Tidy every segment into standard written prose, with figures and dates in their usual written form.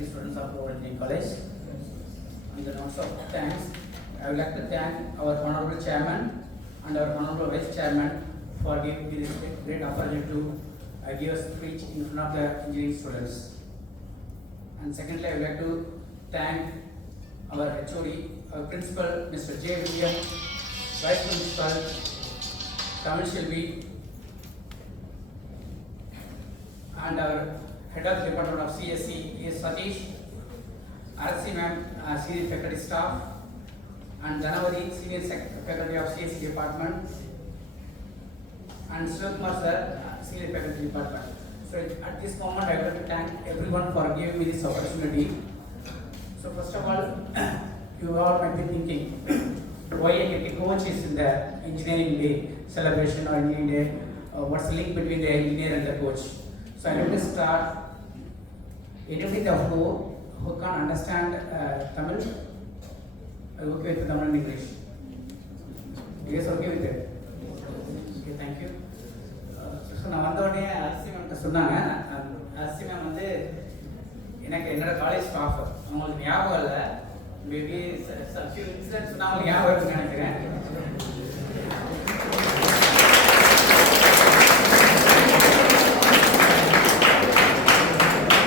faculty students of our engineering college. On the notes of thanks, I would like to thank our honorable chairman and our honorable vice chairman for giving me this great opportunity to give a speech in front of the engineering students. And secondly, I would like to thank our HOD, our principal, Mr. J. William, vice principal, Tamil Shelby, and our head of the department of CSE, is Satish, RC ma'am, senior faculty staff, and Janavadi, senior faculty of CSE department, and Shivakumar sir, senior faculty department. So at this moment, I would like to thank everyone for giving me this opportunity. So first of all, you all might be thinking, why a coach is in the engineering day celebration or engineering day? What's the link between the engineer and the coach? So I let me start. Anybody who can understand Tamil? Are you okay with Tamil and English? You guys okay with it? Okay, thank you. So நான் வந்த உடனே அரசி ma'am சொன்னாங்க. அரசி ma'am வந்து எனக்கு என்னோட college staff, அவங்களுக்கு ஞாபகம் இல்லை, மேபி ஃபியூ இன்சிடென்ட்ஸ் சொன்னால் அவங்களுக்கு ஞாபகம் இருக்குன்னு நினைக்கிறேன்.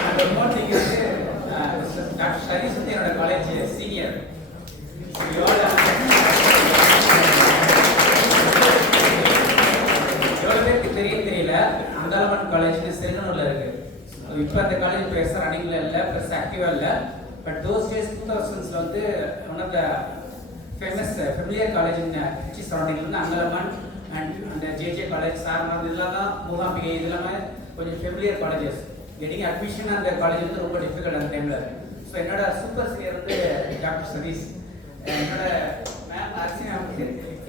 அந்த இன்னொரு திங் வந்து டாக்டர் சதீஷ் வந்து என்னோட காலேஜ் சீனியர். எவ்வளோ பேருக்கு தெரியும் தெரியல, அந்தாளமன் காலேஜ்னு செல்வனூரில் இருக்கு. இப்போ அந்த காலேஜ் பெருசாக ரன்னிங்கில் இல்லை, பெருசாக ஆக்டிவாக இல்லை. பட் தோஸ் டேஸ் 2000s வந்து one of the famous familiar college in Tiruchi சரௌண்டிங்கில் வந்து அந்தாளமன் அண்ட் அந்த ஜேஜே காலேஜ், சாரநாத், இதெல்லாம் தான் மூகாம்பிகை, இது இல்லாமல் கொஞ்சம் ஃபெமிலியர் காலேஜஸ். கெட்டிங் அட்மிஷன் அந்த காலேஜ் வந்து ரொம்ப டிஃபிகல்ட் அந்த டைமில். ஸோ என்னோட சூப்பர் சீனியர் வந்து டாக்டர் சதீஷ், என்னோட மேம் அரசி மேம்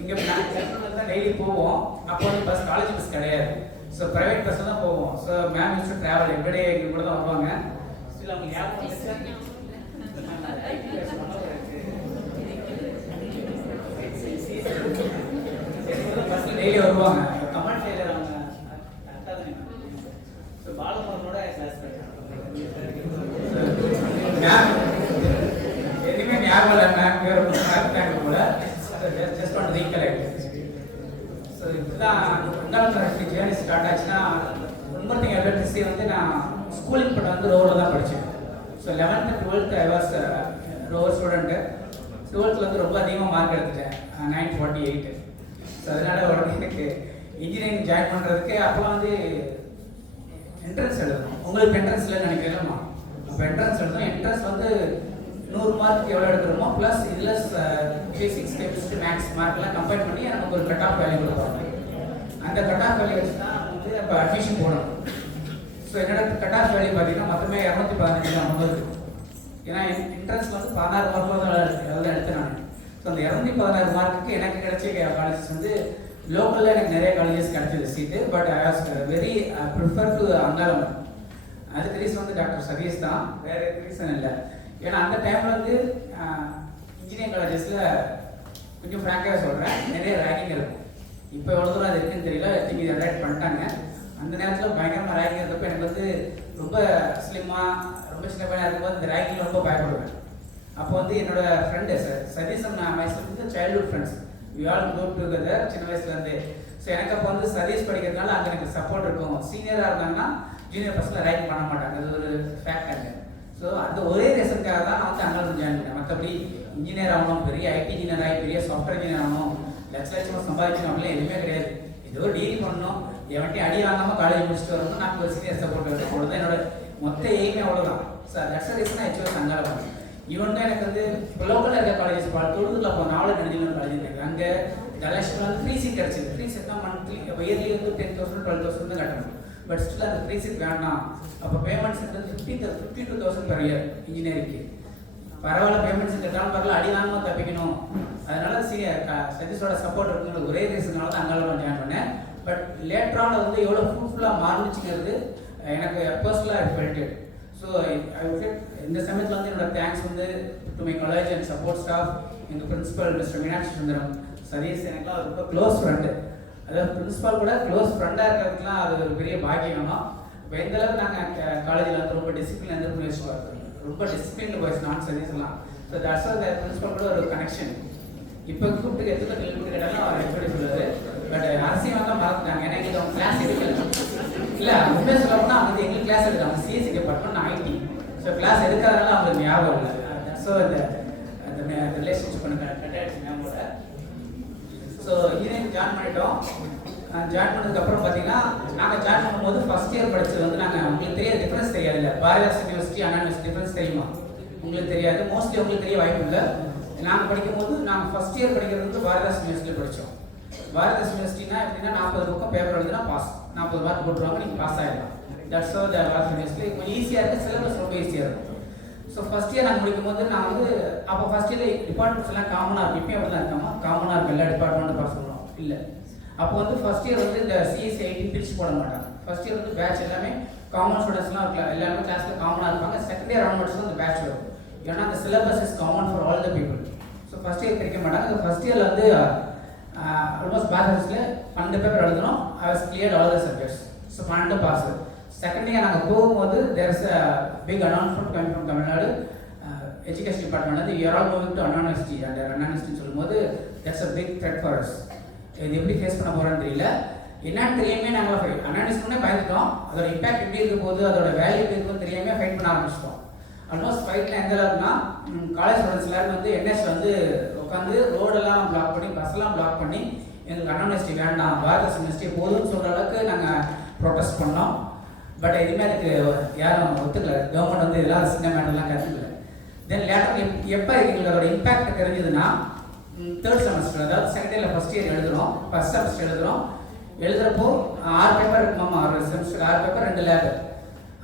இங்கே நாங்கள் தான் டெய்லி போவோம். அப்போ வந்து பஸ், காலேஜ் பஸ் கிடையாது, ஸோ ப்ரைவேட் பஸ்ஸில் தான் போவோம். So ma'am use to travel everyday எங்கள் கூட தான் வருவாங்க. ஸ்டில் அவங்க ஞாபகம் பஸ்ஸில் டெய்லி வருவாங்க. கமெண்ட் டெய்லர் அவங்க ஸோ பாலமுருகனோட கிளாஸ் மேம் எதுவுமே ஞாபகம் இல்லை. மேம் பேர் போல ஜஸ்ட் ஒன் ரீகலெக்ட். ஸோ இப்போதான் ரெண்டாவது ஜேர்னி ஸ்டார்ட் ஆச்சுன்னா, ஒன்பது எலக்ட்ரிசி வந்து நான் ஸ்கூலிங் பண்ண வந்து ரோவில் தான் படித்தேன். So 11th 12th I was rover student. 12th வந்து ரொம்ப அதிகமாக மார்க் எடுத்துட்டேன், 948. ஸோ அதனால் உடனே எனக்கு இன்ஜினியரிங் ஜாயின் பண்ணுறதுக்கு அப்போலாம் வந்து என்ட்ரன்ஸ் எழுதணும். உங்களுக்கு என்ட்ரன்ஸ் இல்லைன்னு நினைக்கிறேன்மா. அப்போ என்ட்ரன்ஸ் எழுதணும். என்ட்ரன்ஸ் வந்து 100 மார்க் எவ்வளோ எடுக்கிறோமோ ப்ளஸ் இதில் ஃபிசிக்ஸ், கெமிஸ்ட்ரி, மேக்ஸ் மார்க்லாம் கம்பைன் பண்ணி நமக்கு ஒரு கட் ஆஃப் வேல்யூ கொடுப்பாங்க. அந்த கட் ஆஃப் வேல்யூ வச்சு தான் வந்து அப்போ அட்மிஷன் போடணும். ஸோ என்னோட கட் ஆஃப் வேல்யூ பார்த்தீங்கன்னா மொத்தமே 215 தான் வந்தது. ஏன்னா என்ட்ரன்ஸ் வந்து 16 மார்க் தான் எடுத்தேன் நான். ஸோ அந்த 216 மார்க்குக்கு எனக்கு கிடைச்ச காலேஜஸ் வந்து லோக்கலில் எனக்கு நிறைய காலேஜஸ் கிடைச்சது seat. But I was very prefer to அந்தாளமன். அதுக்கு ரீசன் வந்து டாக்டர் சதீஷ் தான், வேறு ரீசன் இல்லை. ஏன்னா அந்த டைமில் வந்து இன்ஜினியரிங் காலேஜஸில் கொஞ்சம் ஃப்ராங்காக சொல்கிறேன், நிறைய ரேங்கிங் இருக்கும். இப்போ எவ்வளோ தூரம் அது இருக்குன்னு தெரியல, திரும்பி அடாப்ட் பண்ணிட்டாங்க. அந்த நேரத்தில் பயங்கரமாக ரேங்கிங் இருக்கப்போ எனக்கு வந்து ரொம்ப ஸ்லிம்மாக, ரொம்ப சின்ன பையனாக இருக்கும்போது இந்த ரேங்கிங் ரொம்ப பயப்படுவேன். அப்போ வந்து என்னோட ஃப்ரெண்டு சதீஷன் வயசுல வந்து childhood friends, we all go together சின்ன வயசுலேருந்து. ஸோ எனக்கு அப்போ வந்து சதீஷ் படிக்கிறதுனால அங்கே எனக்கு சப்போர்ட் இருக்கும். சீனியராக இருந்தாங்கன்னா ஜூனியர் பசங்களை ரேங்க் பண்ண மாட்டாங்க, அது ஒரு ஃபேக்ட் அங்கே. ஸோ அந்த ஒரே ரீசனுக்காக தான் நான் வந்து அங்கே வந்து ஜாயின் பண்ணேன். மற்றபடி இன்ஜினியர் ஆகணும், பெரிய ஐடி இன்ஜினியர் ஆகி பெரிய சாஃப்ட்வேர் இன்ஜினியர் ஆகணும், லட்சமாக சம்பாதிக்கணும் அப்படிலாம் எதுவுமே கிடையாது. ஏதோ டிகிரி பண்ணணும், எவன்ட்டி அடி வாங்காமல் காலேஜ் முடிச்சுட்டு வரணும், நான் ஒரு சீனியர் சப்போர்ட் இருக்கும். அவ்வளோதான் என்னோட மொத்த எய்மே, அவ்வளோதான். ஸோ தட்ஸ் ரீசன் ஆக்சுவலாக அங்காளமன். ஈவன் தான் எனக்கு வந்து இப்போ லோக்கலில் இருக்க காலேஜஸ் தொழுதுல அப்போ 4 இன்ஜினியரிங் காலேஜ் இருக்காங்க. அங்கே தலட்சுமில் வந்து ஃப்ரீ சீட் கிடச்சிது. ஃப்ரீ சீட் தான் மந்த்லி இயர்லி வந்து 10,000 12,000 தான் கட்டணும். பட் ஸ்டில் அந்த ஃப்ரீ சீட் வேண்டாம். அப்போ பேமெண்ட்ஸ் வந்து 52,000 per year இன்ஜினியரிங்க்கு. பரவாயில்ல, பேமெண்ட்ஸ் கட்டாமல் பரவாயில்ல, அடி வாங்காமல் தப்பிக்கணும். அதனால சதீஷோட சப்போர்ட் இருக்குங்கிற ஒரே ரீசனால தான் அங்காளமன் ஜாயின் பண்ணேன். பட் லேட்டரான வந்து எவ்வளோ ஃப்ரூட்ஃபுல்லாக மாறுச்சுங்கிறது எனக்கு பர்சனலாக ஃபெல்டட். ஸோ இந்த சமயத்தில் வந்து என்னோட தேங்க்ஸ் வந்து to my college and support staff, எங்கள் பிரின்சிபல் மிஸ்டர் மீனாட்சி சுந்தரம். சதீஷ் எனக்குலாம் ரொம்ப க்ளோஸ் ஃப்ரெண்டு. அதாவது பிரின்சிபால் கூட க்ளோஸ் ஃப்ரெண்டாக இருக்கிறதுக்குலாம் அது ஒரு பெரிய பாக்கியம். இப்போ எந்த அளவுக்கு நாங்கள் காலேஜில் வந்து ரொம்ப டிசிப்ளின் வந்து பண்ணி வச்சுருவாங்க. ரொம்ப டிசிப்ளின் பாய்ஸ் நான் சொல்லி சொல்லலாம். So that's all the principal கூட ஒரு கனெக்ஷன். இப்போ கூப்பிட்டு எதுக்கு கேள்வி கேட்டாலும் அவர் எப்படி சொல்லுவார். பட் அரசியல் தான் மறந்துட்டாங்க. ஏன்னா எங்களுக்கு அவங்க கிளாஸ் எடுக்கல. இல்லை உண்மையை சொல்ல போனால் அவங்க எங்களுக்கு கிளாஸ் எடுக்காங்க. சிஎஸ்சி டிபார்ட்மெண்ட், நான் ஐடி. ஸோ கிளாஸ் எடுக்காதனால அவங்களுக்கு ஞாபகம் இல்லை. ஸோ அந்த ரிலேஷன்ஷிப் பண்ண கட்டாயிடுச்சு ஞாபகம். ஸோ இன்ஜினியரிங் ஜாயின் பண்ணிட்டோம். ஜாயின் பண்ணதுக்கப்புறம் பார்த்தீங்கன்னா நாங்கள் ஜாயின் பண்ணும்போது ஃபஸ்ட் இயர் படித்தது வந்து நாங்கள் உங்களுக்கு தெரியாது, டிஃப்ரென்ஸ் தெரியாது. இல்லை பாரதிதாசன் யூனிவர்சிட்டி, அண்ணா யூனிவர்சிட்டி டிஃப்ரென்ஸ் தெரியுமா? உங்களுக்கு தெரியாது. மோஸ்ட்லி உங்களுக்கு தெரிய வாய்ப்பு இல்லை. நாங்கள் படிக்கும்போது நாங்கள் ஃபஸ்ட் இயர் படிக்கிறது வந்து பாரதிதாசன் யூனிவர்சிட்டியில் படித்தோம். பாரதிதாசன் யூனிவர்சிட்டினா எப்படின்னா 40 பக்கம் பேப்பர் எழுதுனா பாஸ், 40 மார்க் போட்டுருவாங்க, நீங்கள் பாஸ் ஆகிடலாம். That's all the Bharathidasan university. கொஞ்சம் ஈஸியாக இருக்குது, சிலபஸ் ரொம்ப ஈஸியாக இருக்கும். ஸோ ஃபஸ்ட் இயர் நாங்கள் முடிக்கும்போது நான் வந்து அப்போ ஃபஸ்ட் இயர் டிபார்ட்மெண்ட்ஸ் எல்லாம் காமனாக இருக்கும். இப்போயும் அப்படி தான் இருக்காமா, காமனாக இருக்கும் எல்லா டிபார்ட்மெண்ட்டும் பாஸ் பண்ணுவோம். இல்லை அப்போ வந்து ஃபஸ்ட் இயர் வந்து இந்த சிஎஸ்சி ஐடி பிரிச்சு போட மாட்டாங்க. ஃபஸ்ட் இயர் வந்து பேட்ச் எல்லாமே காமன் ஸ்டூடெண்ட்ஸ்லாம் இருக்கலாம், எல்லாருமே கிளாஸில் காமனாக இருப்பாங்க. செகண்ட் இயர் ஆன்வர்ட்ஸ் தான் அந்த பேட்ச் வரும். ஏன்னா அந்த syllabus is common for all the people. So first year பிரிக்க மாட்டாங்க. இந்த ஃபஸ்ட் இயரில் வந்து ஆல்மோஸ்ட் பேச்சலர்ஸில் 12 பேப்பர் எழுதணும். I was clear all the subjects. So 12 pass. Second year நாங்கள் போகும்போது there is a big announcement coming from Tamil Nadu education department வந்து you are all moving to Anna university. அந்த அண்ணா யூனிவர்சிட்டின்னு சொல்லும்போது that's a big threat for us. இது எப்படி face பண்ண போகிறோன்னு தெரியல. என்னன்னு தெரியாமே நாங்கள் ஃபைட் அனாலிசிஸ்னே பயந்துட்டோம். அதோட இம்பாக்ட் எப்படி இருக்க போது, அதோட வேல்யூ எப்படி இருக்குன்னு தெரியாமல் ஃபைட் பண்ண ஆரம்பிச்சிட்டோம். ஆல்மோஸ்ட் ஃபைட்டில் எந்த அளவுக்குனா காலேஜ் ஸ்டூடெண்ட்ஸ் எல்லாரும் வந்து என்எஸ் வந்து உட்காந்து ரோடெல்லாம் பிளாக் பண்ணி, பஸ்ஸெல்லாம் பிளாக் பண்ணி எங்களுக்கு அண்ணா யூனிவர்சிட்டி வேண்டாம், பாரதிதாசன் யூனிவர்சிட்டி போதும்னு சொல்கிற அளவுக்கு நாங்கள் ப்ரொட்டஸ்ட் பண்ணோம். பட் எதுவுமே அதுக்கு யாரும் ஒத்துக்கல. கவர்மெண்ட் வந்து இதெல்லாம் சின்ன மேட்டர்லாம் கற்றுக்கல. தென் லேட்டர் எப்போ எங்களுக்கு அதோட இம்பாக்ட் தெரிஞ்சதுன்னா தேர்ட் செமஸ்டர், அதாவது செகண்ட் இயரில் ஃபஸ்ட் இயர் எழுதுகிறோம், ஃபஸ்ட் செமஸ்டர் எழுதுகிறப்போ 6 பேப்பர் இருக்குமாம்மா. ஒரு செமஸ்டர் 6 பேப்பர் 2 லேப்.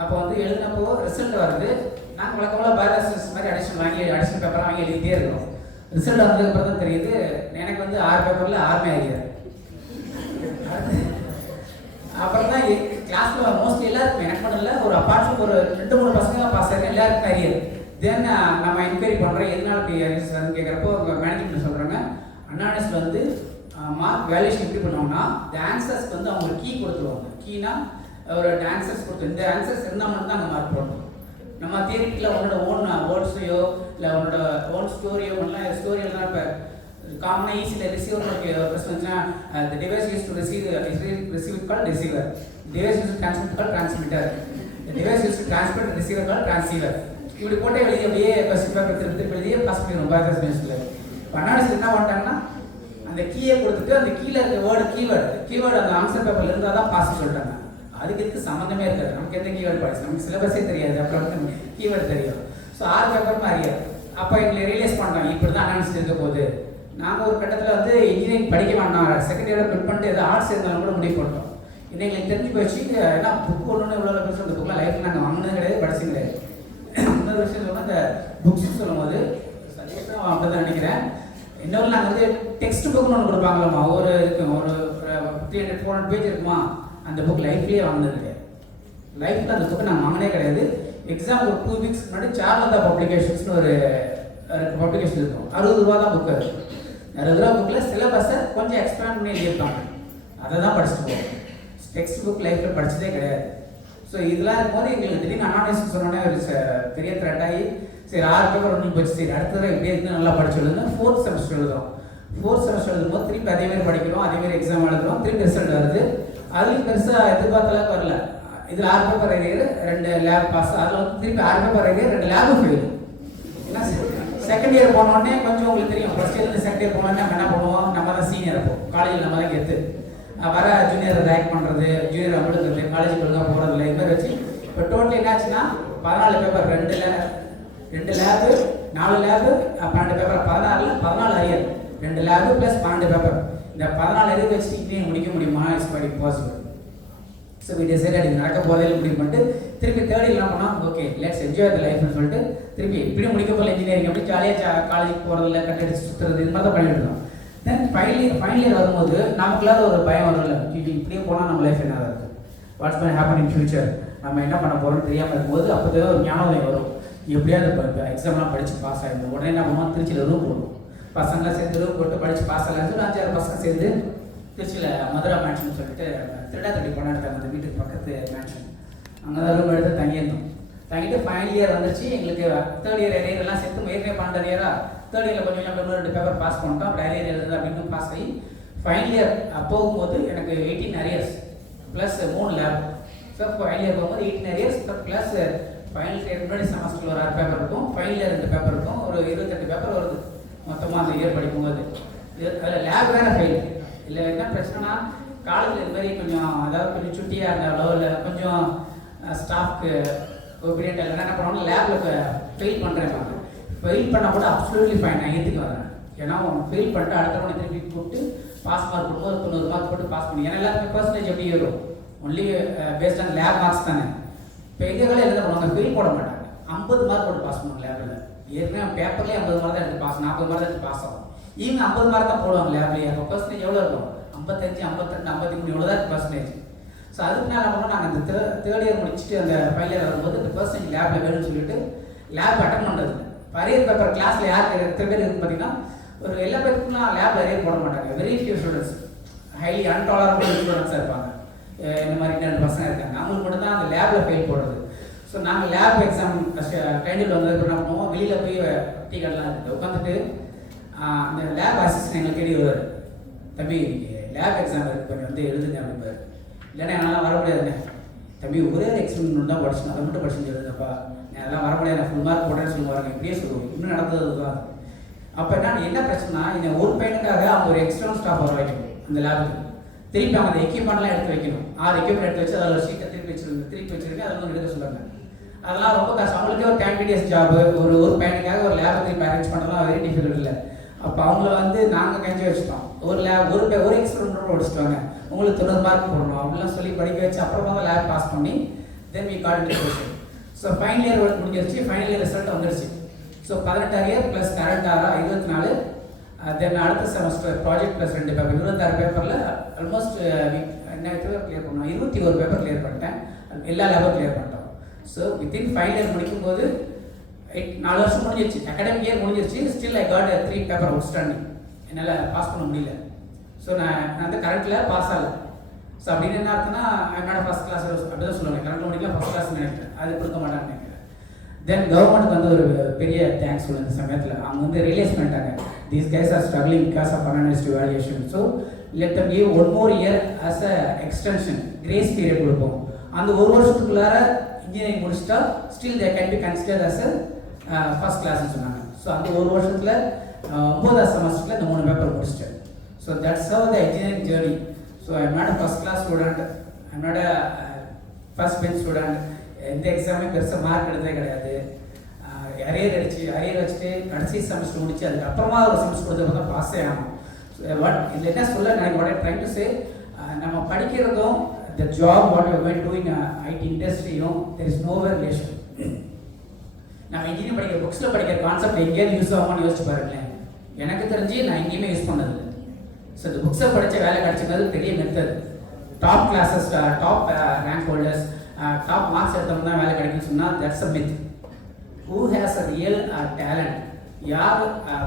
அப்போ வந்து எழுதினப்போ ரிசல்ட் வருது. நாங்கள் வழக்கமாக பாரதிதாசன் மாதிரி அடிஷனல் பேப்பர் வாங்கி எழுதிட்டே இருக்கிறோம். ரிசல்ட் வந்ததுக்கப்புறம் தான் தெரியுது எனக்கு வந்து 6 பேப்பரில் 6மே ஆகியாது. அப்புறம் தான் கிளாஸில் மோஸ்ட்லி எல்லாருக்கும் எனக்கு மட்டும் இல்லை, ஒரு அப்பார்ட்மெண்ட் ஒரு 2-3 பசங்க பாஸ் ஆகிருக்கு, எல்லாருக்கும் அரியர். தென் நம்ம என்கொயரி பண்ணுறோம் எதனால அரியர்ஸ் கேட்குறப்போ மேனேஜ்மெண்ட் சொல்கிறாங்க அனாலிஸ்ட் வந்து மார்க் வேல்யூஷன் எப்படி பண்ணுவாங்கன்னா இந்த ஆன்சர்ஸ்க்கு வந்து அவங்க கீ கொடுத்துருவாங்க. கீனா ஒரு ஆன்சர்ஸ் கொடுத்து இந்த ஆன்சர்ஸ் இருந்தால் மட்டும் தான் அங்கே மார்க் போடணும். நம்ம தியரிட்டியில் உன்னோட ஓன் வேர்ட்ஸையோ இல்லை உன்னோட ஓன் ஸ்டோரியோ பண்ணலாம். ஸ்டோரி எல்லாம் இப்போ காமனாக ஈஸியில் ரிசீவர் பிரச்சனை வந்துச்சுன்னா the device used to receive called receiver, device used to transmit called transmitter, the device used to transmit receiver called transceiver. இப்படி போட்டே எழுதி அப்படியே ஃபஸ்ட் பேப்பர் திருப்பி எழுதியே பாஸ் பண்ணிடுவோம் பாரதிதாசன் யூனிவர்சிட்டியில். அனாலிசிஸ் என்ன பண்ணிட்டாங்கன்னா அந்த கீயை கொடுத்துட்டு அந்த கீழே இருக்க கீவேர்டு அந்த ஆன்சர் பேப்பரில் இருந்தால் தான் பாஸ் சொல்லிட்டாங்க. அதுக்கு இதுக்கு சம்மந்தமே இருக்காது. நமக்கு எந்த கீவேர்டு படிச்சு நமக்கு சிலபஸே தெரியாது, அப்புறம் வந்து கீவேர்டு தெரியும். ஸோ 6 பேப்பர் மாதிரியே அப்போ எங்களை ரியலைஸ் பண்ணுறாங்க இப்படி தான் அனாலிசிஸ் இருக்க போகுது. நாங்கள் ஒரு கட்டத்தில் வந்து இன்ஜினியரிங் படிக்க வேண்டாம், செகண்ட் இயரில் பிட் பண்ணிட்டு ஏதாவது ஆர்ட்ஸ் இருந்தாலும் கூட முடிவு பண்ணிட்டோம். இன்னும் எங்களுக்கு தெரிஞ்சு போச்சு. ஏன்னா புக் ஒன்று இவ்வளோ பேசுகிற அந்த புக்கெலாம் லைஃப்பில் நாங்கள் வாங்கினது கிடையாது, படிச்சது கிடையாது. இன்னொரு விஷயம் சொன்னால் இந்த புக்ஸ் சொல்லும் போது சந்தேகம் அப்படி தான் நினைக்கிறேன். இன்னொரு நாங்கள் வந்து டெக்ஸ்ட் புக்னு ஒன்று கொடுப்பாங்களாம்மா, ஒரு 300-400 பேஜ் இருக்குமா, அந்த புக் லைஃப்லேயே வாங்கினது கிடையாது. லைஃப்பில் அந்த புக்கை நாங்கள் வாங்கினே கிடையாது. எக்ஸாம் ஒரு 2 வீக்ஸ் முன்னாடி சார்லதா பப்ளிகேஷன்ஸ்னு ஒரு பப்ளிகேஷன் இருக்கும். 60 ரூபா தான் புக்கு. 60 ரூபா புக்கில் சிலபஸை கொஞ்சம் எக்ஸ்பேண்ட் பண்ணி எழுதியிருப்பாங்க, அதை தான் படிச்சுட்டு போவோம். டெக்ஸ்ட் புக் லைஃப்பில் படித்ததே கிடையாது. ஸோ இதெல்லாம் இருக்கும்போது எங்களுக்கு திடீர்னு அனாலிசிஸ் சொன்னோன்னே ஒரு பெரிய த்ரெட் ஆகி சரி 6 பேப்பர் ஒன்று போச்சு, சரி அடுத்தது இப்படியே இருந்து நல்லா படிச்சு எழுதுனா 4th செமஸ்டர் எழுதுறோம். 4th செமஸ்டர் எழுதும்போது திருப்பி அதேமாதிரி படிக்கிறோம், அதேமாதிரி எக்ஸாம் எழுதுறோம், திருப்பி ரிசல்ட் வருது. அதுலேயும் பெருசாக எதிர்பார்த்தளவுக்கு வரல. இதில் 6 பேப்பர் அரியர் 2 லேப் பாஸ், அதில் வந்து திருப்பி 6 பேப்பர் அரியர் 2 லேபும் ஃபெயில். ஏன்னா செகண்ட் இயர் போனோடனே கொஞ்சம் உங்களுக்கு தெரியும், ஃபர்ஸ்ட் இயர்லேருந்து செகண்ட் இயர் போனோடனே நம்ம என்ன பண்ணுவோம், நம்ம தான் சீனியர் இருப்போம், காலேஜில் நம்ம தான் கெத்து, வர ஜூனியரை ரேக் பண்ணுறது, ஜூனியர் அமுடுக்கிறது, காலேஜுக்கு ஒழுங்காக போகிறதில்ல, இது மாதிரி வச்சு இப்போ டோட்டல் என்னாச்சுன்னா 14 paper 2 lab 4 lab 12 paper 14 arrear 2 lab plus 12 paper. இந்த 14 அரியர் வச்சு இப்படியே முடிக்க முடியுமா? It's quite impossible. So we decided இது நடக்க போதில் முடிவு பண்ணிட்டு திருப்பி தேர்ட் இயர் என்ன பண்ணால் ஓகே லெட்ஸ் என்ஜாய் த லைஃப்னு சொல்லிட்டு திருப்பி இப்படியும் முடிக்க போகல இன்ஜினியரிங் அப்படி ஜாலியாக காலேஜுக்கு போகிறதில்ல, கட்டடிச்சு சுற்றுறது, இது மாதிரி தான் பண்ணிட்டு இருந்தோம். தென் ஃபைனல் இயர் வரும்போது நமக்குள்ளார ஒரு பயம் வரும்ல, இப்படியே போனால் நம்ம லைஃப் என்ன இருக்குது, watts my happen in future, நம்ம என்ன பண்ண போகிறோம்னு தெரியாமல் இருக்கும்போது அப்போதே ஒரு ஞானோதயம் வரும். எப்படியாவது இப்போ எக்ஸாம்லாம் படித்து பாஸ் ஆகிடும். உடனே என்ன பண்ணுவோம், திருச்சியில் ரூம் போடுவோம், பசங்களாம் சேர்ந்து ரூம் போட்டு படித்து பாஸ் ஆகலான்னு சொல்லி 5-6 பசங்க சேர்ந்து திருச்சியில் மதுரா மேன்ஷன் சொல்லிட்டு திருடாத்தடி பணம் எடுத்தாங்க, அந்த வீட்டுக்கு பக்கத்து மேன்ஷன், அங்கே தான் ரூம் எடுத்து தங்கியிருந்தோம். தங்கிட்டு ஃபைனல் இயர் வந்துருச்சு. எங்களுக்கு தேர்ட் இயர் அரியர் எல்லாம் சேர்த்து ஏற்கனவே 12 இயரா தேர்ட் இயரில் கொஞ்சம் கொஞ்சம் 2 பேப்பர் பாஸ் பண்ணிட்டோம். அப்படி அரியர் எழுதுறது அப்படின்னு பாஸ் ஆகி ஃபைனல் இயர் போகும்போது எனக்கு 18 arrears plus 3 lab. So final year போகும்போது 18 அரியர்ஸ் ப்ளஸ் ஃபைனல் இயர் முன்னாடி செமஸ்டரில் ஒரு 6 பேப்பர் இருக்கும், ஃபைனல் இயர் 2 பேப்பர் இருக்கும், ஒரு 28 பேப்பர் வருது மொத்தமாக அந்த இயர் படிக்கும்போது. அதில் லேப் வேறு ஃபெயில். இல்லை என்ன பிரச்சனைனா காலேஜில் இது மாதிரி கொஞ்சம் அதாவது கொஞ்சம் சுட்டியாக இருந்தாலோ இல்லை கொஞ்சம் ஸ்டாஃப்க்கு ஒபீடியன்ட் இல்லைன்னா என்ன பண்ணுவாங்க லேபில் ஃபெயில் பண்ணுறேன். ஃபெயில் பண்ணால் கூட அப்சல்யூட்லி ஃபைன், நான் ஏற்றுக்கு வரேன். ஏன்னா அவங்க ஃபெயில் பண்ணிட்டு அடுத்த மணி திருப்பி கூப்பிட்டு பாஸ் மார்க் கொடுக்கும்போது 90 மார்க் போட்டு பாஸ் பண்ணி. ஏன்னா எல்லாருமே பர்சன்டேஜ் எப்படி வரும் only based on lab marks தானே. இப்போ எங்கள் வேலை என்ன பண்ணுவாங்க ஃபெயில் போட மாட்டாங்க, 50 மார்க் போட்டு பாஸ் பண்ணுவாங்க லேபில். ஏற்கனவே பேப்பர்லேயே 50 மார்க் தான் எடுத்து பாஸ், 40 மார்க் தான் எடுத்து பாஸ் ஆகும். இவங்க 50 மார்க் தான் போடுவாங்க லேப்லேயே. அப்போ பர்சன்டேஜ் எவ்வளோ இருக்கும்? 55, 52, 53 இவ்வளோ தான் பர்சன்டேஜ். ஸோ அதுக்கு மேலே பண்ணோம் நாங்கள் அந்த தேர்ட் இயர் முடிச்சுட்டு அந்த ஃபைனல் இயர் வரும்போது இந்த பர்சன்டேஜ் லேபில் வேணும்னு சொல்லிட்டு லேப் அட்டன் பண்ணுறது. அரியர் பேப்பர் கிளாஸில் யாருக்கு எத்தனை பேர் இருக்குன்னு பார்த்தீங்கன்னா ஒரு எல்லா பேருக்குலாம் லேபில் அரியர் போட மாட்டாங்க. வெரி ஃபியூ ஸ்டூடெண்ட்ஸ், ஹைலி அன்டாலரபிள் ஸ்டூடெண்ட்ஸாக இருப்பாங்க. இந்த மாதிரி 2 பசங்க இருக்காங்க, அவங்களுக்கு மட்டும்தான் அந்த லேபில் ஃபெயில் போடுறது. ஸோ நாங்கள் லேப் எக்ஸாம் டைமில் வந்து என்ன பண்ணுவோம், வெளியில் போய் டீ கடைலாம் இருக்குது உட்காந்துட்டு அந்த லேப் அசிஸ்டன்ட் எங்களுக்கு தேடி வருவார். தம்பி லேப் எக்ஸாம் இருக்குது கொஞ்சம் வந்து எழுதுங்க அப்படின்பார். இல்லைன்னா என்னால் வர முடியாதுங்க. தம்பி ஒரே எக்ஸ்பெரிமெண்ட் தான் படிச்சுங்க, அதை மட்டும் படிச்சுட்டு எழுதுப்பா, நான் அதெல்லாம் வர முடியாது, நான் ஃபுல் மார்க் போட்டேன்னு சொல்லுவாங்க. இப்படியே சொல்லுவோம், இன்னும் நடந்தது தான். அப்போ என்ன பிரச்சனைனா இந்த ஒரு பையனுக்காக அவங்க ஒரு எக்ஸ்டர்னல் ஸ்டாஃப் வர வைக்கணும் அந்த லேபுக்கு. திருப்பி அவங்க அந்த எக்யூப்மெண்ட்லாம் எடுத்து வைக்கணும். 6 எக்யூப்மெண்ட் எடுத்து வச்சு அதில் ஒரு ஷீட்டை திருப்பி வச்சிருக்கு அதில் வந்து எடுக்க சொல்லுவாங்க. அதெல்லாம் ரொம்ப கஷ்டம். அவங்களுக்கே ஒரு கேண்டிடேஸ் ஜாப் ஒரு பையனுக்காக ஒரு லேபை திருப்பி அரேஞ்ச் பண்ணுறதுலாம் வெரி டிஃபிகல்ட் இல்லை. அப்போ அவங்கள வந்து நாங்கள் கஞ்சி வச்சுட்டோம். ஒரு எக்ஸ்பெரிமெண்ட் படிச்சுட்டாங்க, உங்களுக்கு 90 மார்க் போடணும் அப்படிலாம் சொல்லி படிக்க வச்சு அப்புறமா தான் லேப் பாஸ் பண்ணி then we got into proceed. So final year work முடிஞ்சிருச்சு, ஃபைனல் இயர் ரிசல்ட் வந்துருச்சு. So 18 arrear plus current 24. Then அடுத்த செமஸ்டர் ப்ராஜெக்ட் ப்ளஸ் 2 பேப்பர் 26 பேப்பரில் ஆல்மோஸ்ட் என்ன பேப்பர் கிளியர் பண்ணோம், 21 பேப்பர் கிளியர் பண்ணிட்டேன், எல்லா லேபும் கிளியர் பண்ணிட்டோம். ஸோ வித்தின் ஃபைனல் இயர் முடிக்கும்போது 4 வருஷம் முடிஞ்சிருச்சு, அகாடமிக் இயர் முடிஞ்சிருச்சு. Still I got 3 paper outstanding, என்னால் பாஸ் பண்ண முடியல. ஸோ நான் வந்து கரண்ட்டில் பாஸ் ஆகலை. ஸோ அப்படின்னு என்ன அர்த்தம்னா என்னோட ஃபஸ்ட் கிளாஸ் அப்படி தான் சொல்லுவாங்க, கரண்ட்டில் முடிக்கலாம் ஃபஸ்ட் கிளாஸ் நினைக்கிறேன், அது கொடுக்க மாட்டாங்கன்னு நினைக்கிறேன். தென் கவர்மெண்ட் வந்து ஒரு பெரிய தேங்க்ஸ் சொல்லுங்க இந்த சமயத்தில். அவங்க வந்து ரியலைஸ் பண்ணிட்டாங்க these guys are struggling because of analyst evaluation. So let them give 1 more year as a extension, grace period கொடுப்போம். அந்த ஒரு வருஷத்துக்குள்ளார இன்ஜினியரிங் முடிச்சிட்டா still they can be consider as a first கிளாஸ்ன்னு சொன்னாங்க. ஸோ அந்த ஒரு வருஷத்தில் 9வது செமஸ்டரில் இந்த 3 பேப்பர் முடிச்சிட்டேன். So that's how the engineering journey. So I am not a first class student, I am not a first bench student. எந்த எக்ஸாமே பெருசாக மார்க் எடுத்ததே கிடையாது. அரியர் வச்சுட்டு கடைசி செமஸ்டர் முடிச்சு அதுக்கப்புறமா ஒரு செமஸ்டர் கொடுத்தப்போ தான் பாஸே ஆகும். இதில் என்ன சொல்ல நான் வாட் ட்ரைங் டு சே, நம்ம படிக்கிறதும் the job what we are going to do in IT industry, there is no relation. நம்ம இன்ஜினியரிங் படிக்கிற புக்ஸில் படிக்கிற கான்செப்ட் எங்கேயாவது யூஸ் ஆகும்னு யோசிச்சு பாருங்களேன். எனக்கு தெரிஞ்சு நான் எங்கேயுமே யூஸ் பண்ணதில்லை. ஸோ இந்த புக்ஸை படித்த வேலை கிடைச்சிக்கிறது பெரிய method. Top classes, top rank holders, top marks எடுத்தவங்க தான் வேலை கிடைக்குன்னு சொன்னால் that's a myth. Who has a real talent, யார்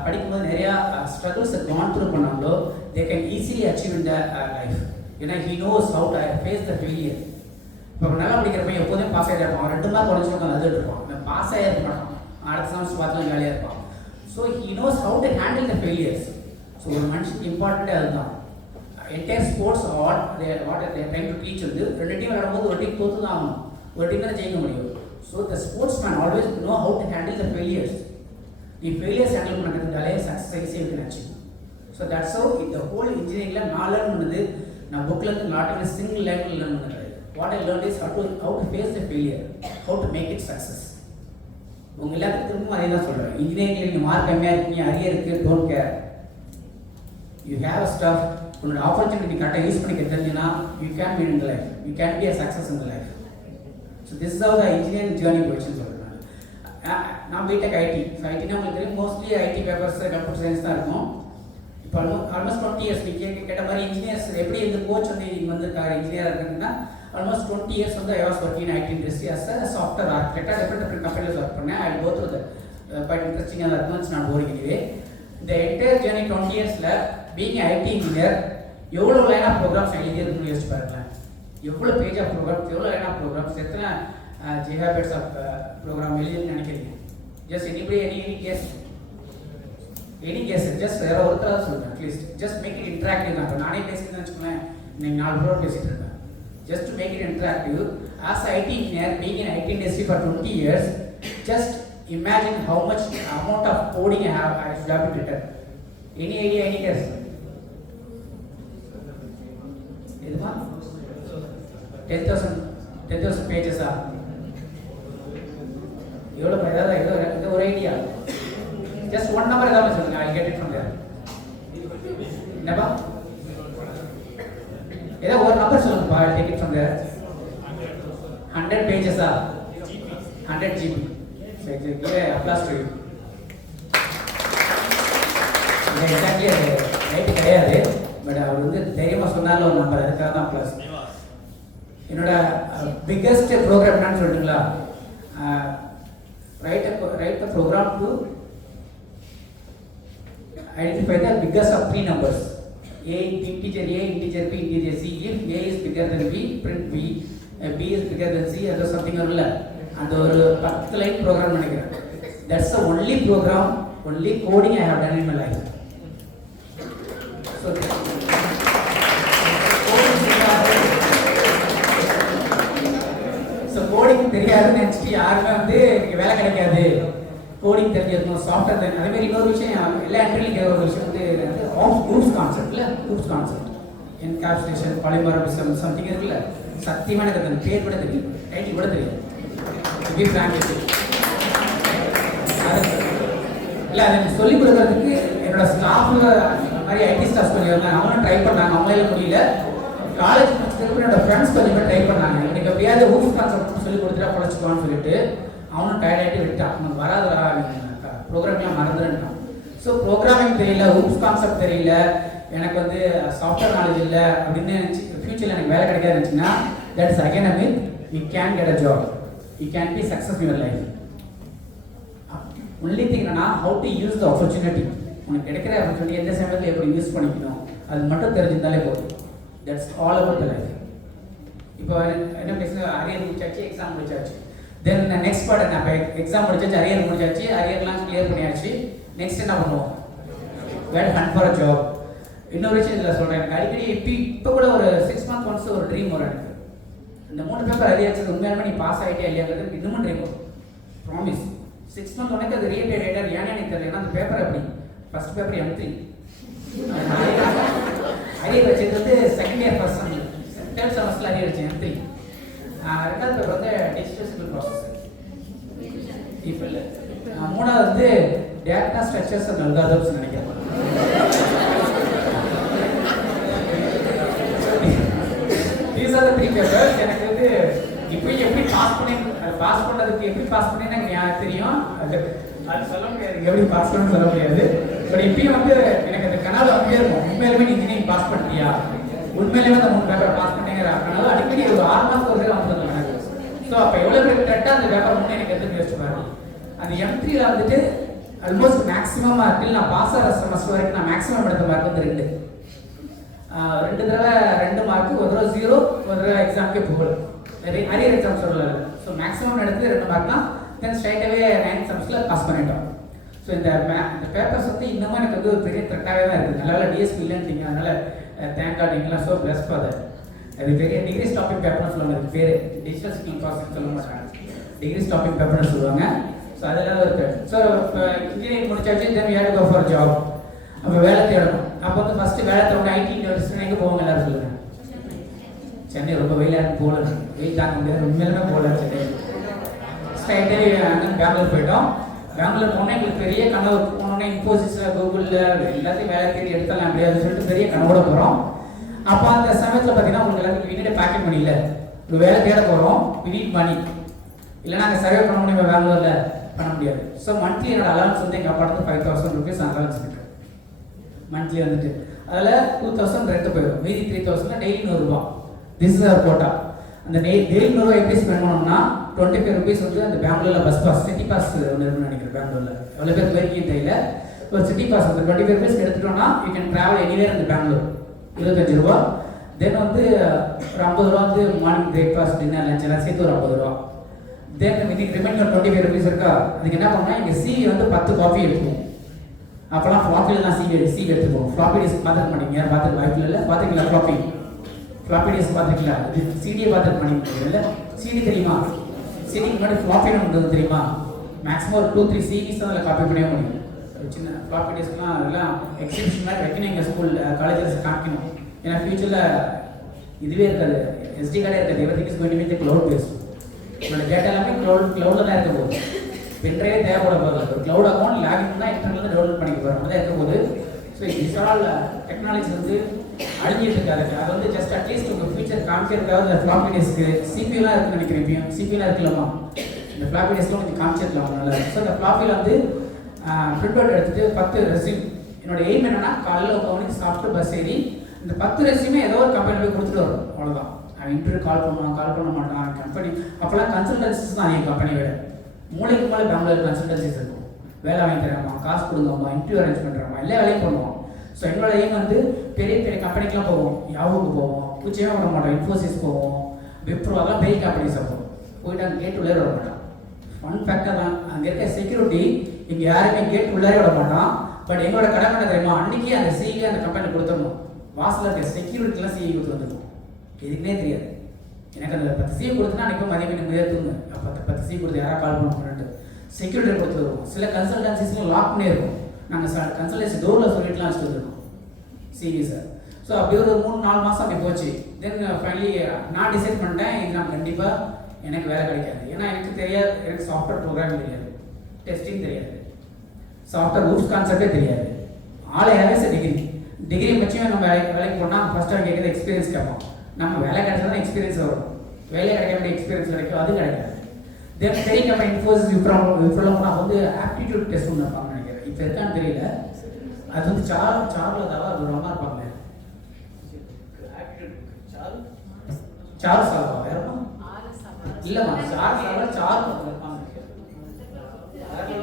படிக்கும்போது நிறையா ஸ்ட்ரகிள்ஸை கான் த்ரூ பண்ணாங்களோ they can easily achieve in the life. ஏன்னா he knows how to face the failure. இப்போ நல்லா படிக்கிற பையன் எப்போதும் பாஸ் ஆகிட்டே இருப்பான், 2 மார்க் உடஞ்சிட்டு அழுதுட்டு இருப்பான், பாஸ் ஆகிருக்க மாட்டான், அடுத்த செமஸ்டர் பார்த்து ஜாலியாக இருப்பான். So he knows how to handle the failures. So ஒரு மனுஷனுக்கு இம்பார்ட்டண்ட்டே அதுதான். Entire sports what they're trying to teach வந்து 2 டீம் விளையாடும்போது ஒரு டீம் தோற்று தான் ஆகணும், ஒரு டீம் தான் ஜெயிக்க முடியும். So the sports man always know how to handle the failures. நீ ஃபெயிலியர்ஸ் ஹேண்டில் பண்ணுறதுனாலே சக்ஸஸ் ஈஸியாக அச்சீவ். ஸோ தட்ஸ் ஹவு இந்த ஹோல் இன்ஜினியரிங்கில் நான் லேர்ன் பண்ணது, நான் புக்கில் இருந்து நாட் இன் சிங்கிள் லைஃப்பில் லேர்ன் பண்ணுறது. What I learn is how to face the failure, how to make it success. உங்கள் எல்லாத்துக்கும் திரும்பவும் அதே தான் சொல்கிறேன். இன்ஜினியரிங்கில் நீங்கள் மார்க் கம்மியாக இருக்கீங்க, அரியர் இருக்குது, don't care. You have stuff, உன்னோட ஆப்பர்ச்சுனிட்டி கரெக்டாக யூஸ் பண்ணிக்க தெரிஞ்சுன்னா you can be in the life, you can be a success in the life. So this is how the engineering journey போயிடுச்சுன்னு சொல்கிறேன். நான் பிடெக் ஐடி. ஸோ ஐடினா உங்களுக்கு தெரியும், mostly IT papers computer science தான் இருக்கும். இப்போ ஆல்மோஸ்ட் 20 இயர்ஸ் நீங்கள் கேட்ட மாதிரி இன்ஜினியர்ஸ் எப்படி இந்த கோச் வந்து இங்கே வந்திருக்காரு இன்ஜினியராக இருக்குன்னா ஆல்மோஸ்ட் 20 இயர்ஸ் வந்து I was working in IT industry as a software ஆர்கிடெக்டாக டிஃப்ரெண்ட் கம்பெனிஸ் ஒர்க் பண்ணேன். ஐ கோ த்ரூ குவைட் இன்ட்ரெஸ்டிங்காக தான் இருக்கும், இட்ஸ் நாட் போரிங். எனிவே இந்த என்டையர் ஜேர்னி 20 இயர்ஸில் பீயிங் ஐடி இன்ஜினியர் எவ்வளோ லைன் ஆஃப் ப்ரோக்ராம்ஸ் எழுதியிருக்குன்னு யோசிச்சு பாருங்களேன். எவ்வளோ பேஜ் ஆஃப் ப்ரோக்ராம்ஸ், எவ்வளோ லைன் ஆஃப் ப்ரோக்ராம்ஸ், எத்தனை ஜிஹாபெட்ஸ் ஆஃப் ப்ரோக்ராம் எழுதின்னு நினைக்கிறீங்க? Just anybody any guess just வேற ஒருத்தராக சொல்லுங்கள். At least just make it interactive தான். இப்போ நானே பேசிட்டு வச்சுக்கோங்களேன், நீங்கள் 4 பேரோட பேசிகிட்டு இருக்கேன். Just to make it interactive, as IT engineer, being in IT industry for 20 years, just imagine how much amount of coding I should have been written. Any idea, any guess? Is one? 10,000 pages are. This is idea. Just one number, I'll get it from there. Never? ஏதோ ஒரு number சொல்லுங்கப்பா, I'll take it from there. 100 pages are 100 GB. So exactly, applause to you. இது exactly அது right கிடையாது, but அவர் வந்து தைரியமாக சொன்னால ஒரு நம்பர், அதுக்காக தான் ப்ளஸ். என்னோட பிக்கஸ்ட் ப்ரோக்ராம் என்னன்னு சொல்லிட்டுங்களா? Write a program to identify the biggest of 3 numbers. integer A, integer B, integer C. If A is bigger than B, print B. B is bigger than C, or something or other. And ஒரு 10 line program நினைக்கிறேன். That's the only program, only coding I have done in my life. So coding தெரியாதுன்னு நினைச்சிட்டு யாருமே வந்து எனக்கு வேலை கிடைக்காது, coding தெரிஞ்சிருக்கணும், சாஃப்ட்வேர். அதே மாதிரி இன்னொரு விஷயம், எல்லா என்ட்ரிலையும் ஒரு விஷயம் வந்து குரூப்ஸ் கான்செப்ட் இல்லை, groups concept, encapsulation, polymorphism something இருக்குல்ல, சத்தியமாக எனக்கு அந்த பேர் கூட தெரியும், டைட்டில் கூட தெரியும். பி ஃப்ராங்க் இல்லை, அதை சொல்லிக் கொடுக்கறதுக்கு என்னோட ஸ்டாஃப் மாதிரி ஐடி ஸ்டாஃப் கொஞ்சம் இருந்தாங்க, அவங்களும் ட்ரை பண்ணாங்க, அவங்களால முடியல. காலேஜ் முடிச்சதுக்கு என்னோட ஃப்ரெண்ட்ஸ் கொஞ்சம் பேர் ட்ரை பண்ணாங்க, எனக்கு எப்படியாவது குரூப்ஸ் கான்செப்ட் சொல்லி கொடுத்துட்டா பழச்சிக்குவான்னு சொல்லிட்டு அவனும் டயர்டாகிட்டு விட்டான். அவனுக்கு வராது ப்ரோக்ராமிங்லாம் மறந்துட்டான். ஸோ ப்ரோக்ராமிங் தெரியல, ஹூப்ஸ் கான்செப்ட் தெரியல, எனக்கு வந்து சாஃப்ட்வேர் நாலேஜ் இல்லை அப்படின்னு ஃபியூச்சரில் எனக்கு வேலை கிடைக்காது இருந்துச்சுன்னா, that is again a myth. You can get a job, you can be success in your life. Only thing என்னன்னா, how to use the opportunity. உனக்கு கிடைக்கிற ஆப்பர்ச்சுனிட்டி எந்த சமயத்தில் எப்படி யூஸ் பண்ணிக்கணும், அது மட்டும் தெரிஞ்சிருந்தாலே போதும். That's all about the life. இப்போ என்ன பேசுங்க, அரியர் முடிச்சாச்சு, எக்ஸாம் முடிச்சாச்சு. தென் நெக்ஸ்ட் பார்ட் என்ன, எக்ஸாம் முடிச்சாச்சு, அரியர் முடிச்சாச்சு, அரியர்லாம் கிளியர் பண்ணியாச்சு. நெக்ஸ்ட் என்ன பண்ணுவோம்? வேல் ஹண்ட் ஃபார் அ ஜாப். இன்னொரு விஷயம் இதில் சொல்கிறேன், எனக்கு அடிக்கடி இப்போ கூட ஒரு 6 months ஒன்ஸ் ஒரு ட்ரீம் வரும் எனக்கு. இந்த 3 பேப்பர் அரியர் உண்மையாலுமே நீ பாஸ் ஆகிட்டே இல்லையாங்கிறது இன்னமும் ட்ரீம் வரும். ப்ராமிஸ் 6 months உனக்கு அது ரியல் டேட்டர் ஏன்னு எனக்கு தெரியல. ஏன்னா அந்த பேப்பர் அப்படி ஃபர்ஸ்ட் பேப்பர் M3 அரியர் வச்சது வந்து செகண்ட் இயர் ஃபர்ஸ்ட் தேர்ட் செமஸ்டரில் அரியர் வச்சேன் M3. ரெண்டாவது பேப்பர் வந்து டிஜிட்டல் சிம்பிள் ப்ராசஸ் இப்போ இல்லை. மூணாவது வந்து டேட்டா ஸ்ட்ரக்சர்ஸ் அண்ட் அல்காரிதம்ஸ் நினைக்கிறேன். These are the 3 papers. எனக்கு வந்து இப்போயும் எப்படி பாஸ் பண்ணதுக்கு எப்படி பாஸ் பண்ணேன்னு எனக்கு தெரியும். அது சொல்ல முடியாது, எப்படி பாஸ் பண்ணணும்னு சொல்ல முடியாது. பட் இப்பயும் வந்து எனக்கு அந்த கனவு அப்படியே இருக்கும். உண்மையிலுமே நீ இன்ஜினியரிங் பாஸ் பண்ணிட்டியா, உண்மையிலுமே அந்த 3 பேப்பர் பாஸ் பண்ணிங்கிற கனவு அடிக்கடி ஒரு 6 மாதத்துக்கு ஒரு வந்துடும் எனக்கு. ஸோ அப்போ எவ்வளோ பேர் கரெக்டாக அந்த பேப்பர் முன்னே எனக்கு எடுத்து யோசிச்சு பாருங்க. அந்த M3ல வந்துட்டு ஆல்மோஸ்ட் மேக்ஸிமம் மார்க்கில் நான் பாஸ் ஆகிற செமஸ்டர் வரைக்கும் நான் மேக்ஸிமம் எடுத்த மார்க் வந்து 2 தடவை 2 மார்க்கு, ஒரு தடவை 0, ஒரு தடவை எக்ஸாமுக்கே போகல, அரியர் எக்ஸாம் சொல்லல. ஸோ மேக்ஸிமம் எடுத்து 2 மார்க் தான். தென் ஸ்ட்ரைட்டாகவே 9th செமஸ்டரில் பாஸ் பண்ணிட்டோம். ஸோ இந்த பேப்பர்ஸ் வந்து இன்னமும் எனக்கு வந்து ஒரு பெரிய த்ரெட்டாகவே தான் இருக்குது. நல்ல டிஎஸ்பி இல்லைன்னு, அதனால் தேங்க் காட் நீங்களாம் ஸோ பிளஸ் ஃபார் தட். அது பெரிய டிகிரி ஸ்டாப்பிங் பேப்பர்னு சொல்லுவாங்க, அதுக்கு பேர் டிஜிட்டல் சிக்னல் ப்ராசஸ் சொல்ல மாட்டாங்க, டிகிரி ஸ்டாப்பிங் பேப்பர்னு சொல்லுவாங்க. ஸோ அதெல்லாம் இருக்குது. ஸோ இப்போ இன்ஜினியரிங் முடிச்சாச்சு, then we have to go for job. அப்போ வேலை தேடணும். அப்போ வந்து ஃபஸ்ட்டு வேலை தேடணும். ஐடி இண்டஸ்ட்ரி எங்கே போவாங்க எல்லாரும் சொல்லுங்கள். சென்னை ரொம்ப வெயிலாக போகல, வெயில் தாங்க முடியாது, உண்மையிலுமே போகல சென்னை. ஸ்ட்ரைட்டாக அங்கே பெங்களூர் போயிட்டோம். பெங்களூர் போனால் எங்களுக்கு பெரிய கனவு. போனோன்னே இன்ஃபோசிஸில், கூகுளில் எல்லாத்தையும் வேலை தேடி எடுத்துடலாம் அப்படியாது சொல்லிட்டு பெரிய கனவோட போகிறோம். அப்போ அந்த சமயத்தில் பார்த்தீங்கன்னா உங்களுக்கு எல்லாத்துக்கும் வீடியோ பேக்கெட் மணி இல்லை, ஒரு வேலை தேட போகிறோம், வினீட் மணி இல்லைனா அங்கே சர்வே பண்ண முடியும், பெங்களூரில் பண்ண முடியாது. ஸோ மந்த்லி என்னோட அலவன்ஸ் வந்து எங்கள் அப்பா வந்து 5,000 rupees அலவன்ஸ் இருக்குது மந்த்லி வந்துட்டு. அதில் 2,000 ரெண்ட் போயிடும், மீதி 3,000 டெய்லி 100 ரூபா. This is our quota. அந்த டெய்லி 100 ரூபா எப்படி ஸ்பெண்ட் பண்ணோம்னா 25 rupees வந்து அந்த பெங்களூரில் பஸ் பாஸ், சிட்டி பாஸ் ஒன்று இருக்குன்னு நினைக்கிறேன் பெங்களூரில். எவ்வளோ பேர் போயிருக்கீங்க தெரியல. ஒரு சிட்டி பாஸ் வந்து 25 rupees எடுத்துட்டோம்னா யூ கேன் ட்ராவல் எனிவேர் இந்த பெங்களூர். 25 ரூபா. தென் வந்து ஒரு 50 ரூபா வந்து மார்னிங் பிரேக்ஃபாஸ்ட், டின்னர், லஞ்ச் எல்லாம் சேர்த்து ஒரு 50 ரூபா. தென் இன்னைக்கு ரிமைனிங் 25 rupees இருக்கா, அதுக்கு என்ன பண்ணால் இங்கே சிவி வந்து 10 காப்பி எடுத்துவோம். அப்போலாம் ஃப்ளாப்பியில் தான் சிவி எடுத்துக்குவோம். ஃப்ளாப்பி டிஸ்க் பார்த்துக்க மாட்டீங்க, யாரும் பார்த்துக்க வாய்ப்பு இல்லை. பார்த்துக்கலாம் ஃப்ளாப்பி டிஸ்க் பார்த்துக்கலாம். இது சிடியை பார்த்துக்க மாட்டேங்கிறீங்க இல்லை. சிடி தெரியுமா? சிடிக்கு முன்னாடி ஃப்ளாப்பின்னு ஒன்று தெரியுமா? மேக்ஸிமம் ஒரு 2-3 சிவிஸ் தான் அதில் காப்பி பண்ணவே முடியும். சின்ன ஃப்ளாப்பி டிஸ்க்லாம் அதெல்லாம் எக்ஸிபிஷன் மாதிரி வைக்கணும், எங்கள் ஸ்கூல் காலேஜஸ் காமிக்கணும். ஏன்னா ஃபியூச்சரில் இதுவே இருக்காது, எஸ்டி கார்டே இருக்காது. Everything is going to be cloud base. உங்களோட டேட்டா எல்லாமே க்ளவுடில் தான் இருக்க போகுது. பென்ட்ரைவே தேவைப்பட போகுது. ஒரு க்ளவுட் அக்கௌண்ட் லாகின் தான் இன்டர்னல் தான் டவுன்லோட் பண்ணிக்க போகிறோம், தான் இருக்க போகுது. ஸோ இட்ஸ் ஆல் டெக்னாலஜி வந்து அழிஞ்சிட்டு இருக்காது. அது வந்து ஜஸ்ட் அட்லீஸ்ட் உங்கள் ஃபியூச்சர் காமிக்கிறதுக்காக இந்த ஃப்ளாப்பி டிஸ்க்கு சிபியூலாம் இருக்குன்னு நினைக்கிறேன். சிபியூலாம் இருக்கலாமா? இந்த ஃப்ளாப்பி டிஸ்க்லாம் கொஞ்சம் காமிச்சிருக்கலாம் நல்லா. ஸோ இந்த ஃப்ளாப்பியில் வந்து பிரிண்ட் அவுட் எடுத்துகிட்டு 10 ரெஸ்யூம். என்னோட எய்ம் என்னன்னா காலையில் உட்காந்து சாப்பிட்டு பஸ் ஏறி இந்த 10 ரெஸ்யூமே ஏதோ ஒரு கம்பெனி போய் கொடுத்துட்டு வரும், அவ்வளோதான். அவன் இன்டர்வியூ கால் பண்ணுவான், கால் பண்ண மாட்டான். கம்பெனி அப்போல்லாம் கன்சல்டன்சிஸ் தான் என் கம்பெனி விட மூளைக்கு மேலே பெங்களூர் கன்சல்டன்சிஸ் இருக்கும். வேலை வாங்கி தராமா, காசு கொடுங்கம்மா, இன்டர்வியூ அரேஞ்ச் பண்ணுறாமா, எல்லா வேலையும் பண்ணுவோம். ஸோ என்னோட எய்ம் வந்து பெரிய பெரிய கம்பெனிக்கெலாம் போவோம், யாவுக்கு போவோம், பூச்சியே பண்ண மாட்டோம், இன்ஃபோசிஸ் போவோம், விப்ரோ, அதெல்லாம் பெரிய கம்பெனிஸாக போவோம். போயிட்டு அங்கே கேட் உள்ளே வர மாட்டான். ஃபன் ஃபேக்டர் தான், அங்கே இருக்க செக்யூரிட்டி இங்கே யாருமே கேட் உள்ளே விட மாட்டான். பட் எங்களோட கடமை என்ன தெரியுமா, அன்றைக்கி அந்த சிஇ அந்த கம்பெனியில் கொடுத்துடணும். வாசலில் இருக்க செக்யூரிட்டிலாம் சிஇ கொடுத்து வந்துடும். எதுக்குன்னே தெரியாது. எனக்கு அந்த 10 சிஇ கொடுத்துனா அன்றைக்கி மதியம் நிம்மதியாக தூங்க. அப்போ 10 சிஇ கொடுத்து யாராவது கால் பண்ண செக்யூரிட்டி கொடுத்து வருவோம். சில கன்சல்டன்சிஸ்லாம் லாக் பண்ணி இருக்கும். நாங்கள் கன்சல்டன்சி டோரில் சொல்லிட்டுலாம் வச்சுட்டு வந்துருக்கோம் சிவி சார். ஸோ அப்படி ஒரு 3-4 மாதம் அப்படி போச்சு. தென் ஃபைனலி நான் டிசைட் பண்ணிட்டேன், இது நான் கண்டிப்பாக எனக்கு வேலை கிடைக்காது. ஏன்னா எனக்கு தெரியாது, எனக்கு சாஃப்ட்வேர் ப்ரோக்ராம் தெரியாது, டெஸ்டிங் தெரியாது, சாஃப்ட்வேர் ரூட்ஸ் கான்செப்டே தெரியாது. ஆளையாவே சார் டிகிரி வச்சும் நம்ம வேலைக்கு போனால் ஃபஸ்ட்டு அவங்க கேட்குறது எக்ஸ்பீரியன்ஸ் கேட்போம். நம்ம வேலை கிடைச்சா தான் எக்ஸ்பீரியன்ஸ் வரும். வேலை கிடைக்க வேண்டிய எக்ஸ்பீரியன்ஸ் கிடைக்கும், அது கிடைக்காது. தென் பெரிய கம்பெனி இன்ஃபோசிஸ் விப்ரோலாம் போனால் வந்து ஆப்டிடியூட் டெஸ்ட் ஒன்று இருப்பாங்க நினைக்கிறேன். இப்போ இருக்கான்னு தெரியல. அது வந்து சார்ல தவிர அது ரொம்ப இருப்பாங்க. சார் சால்வா வேறமா இல்லைம்மா, சார் இருப்பாங்க.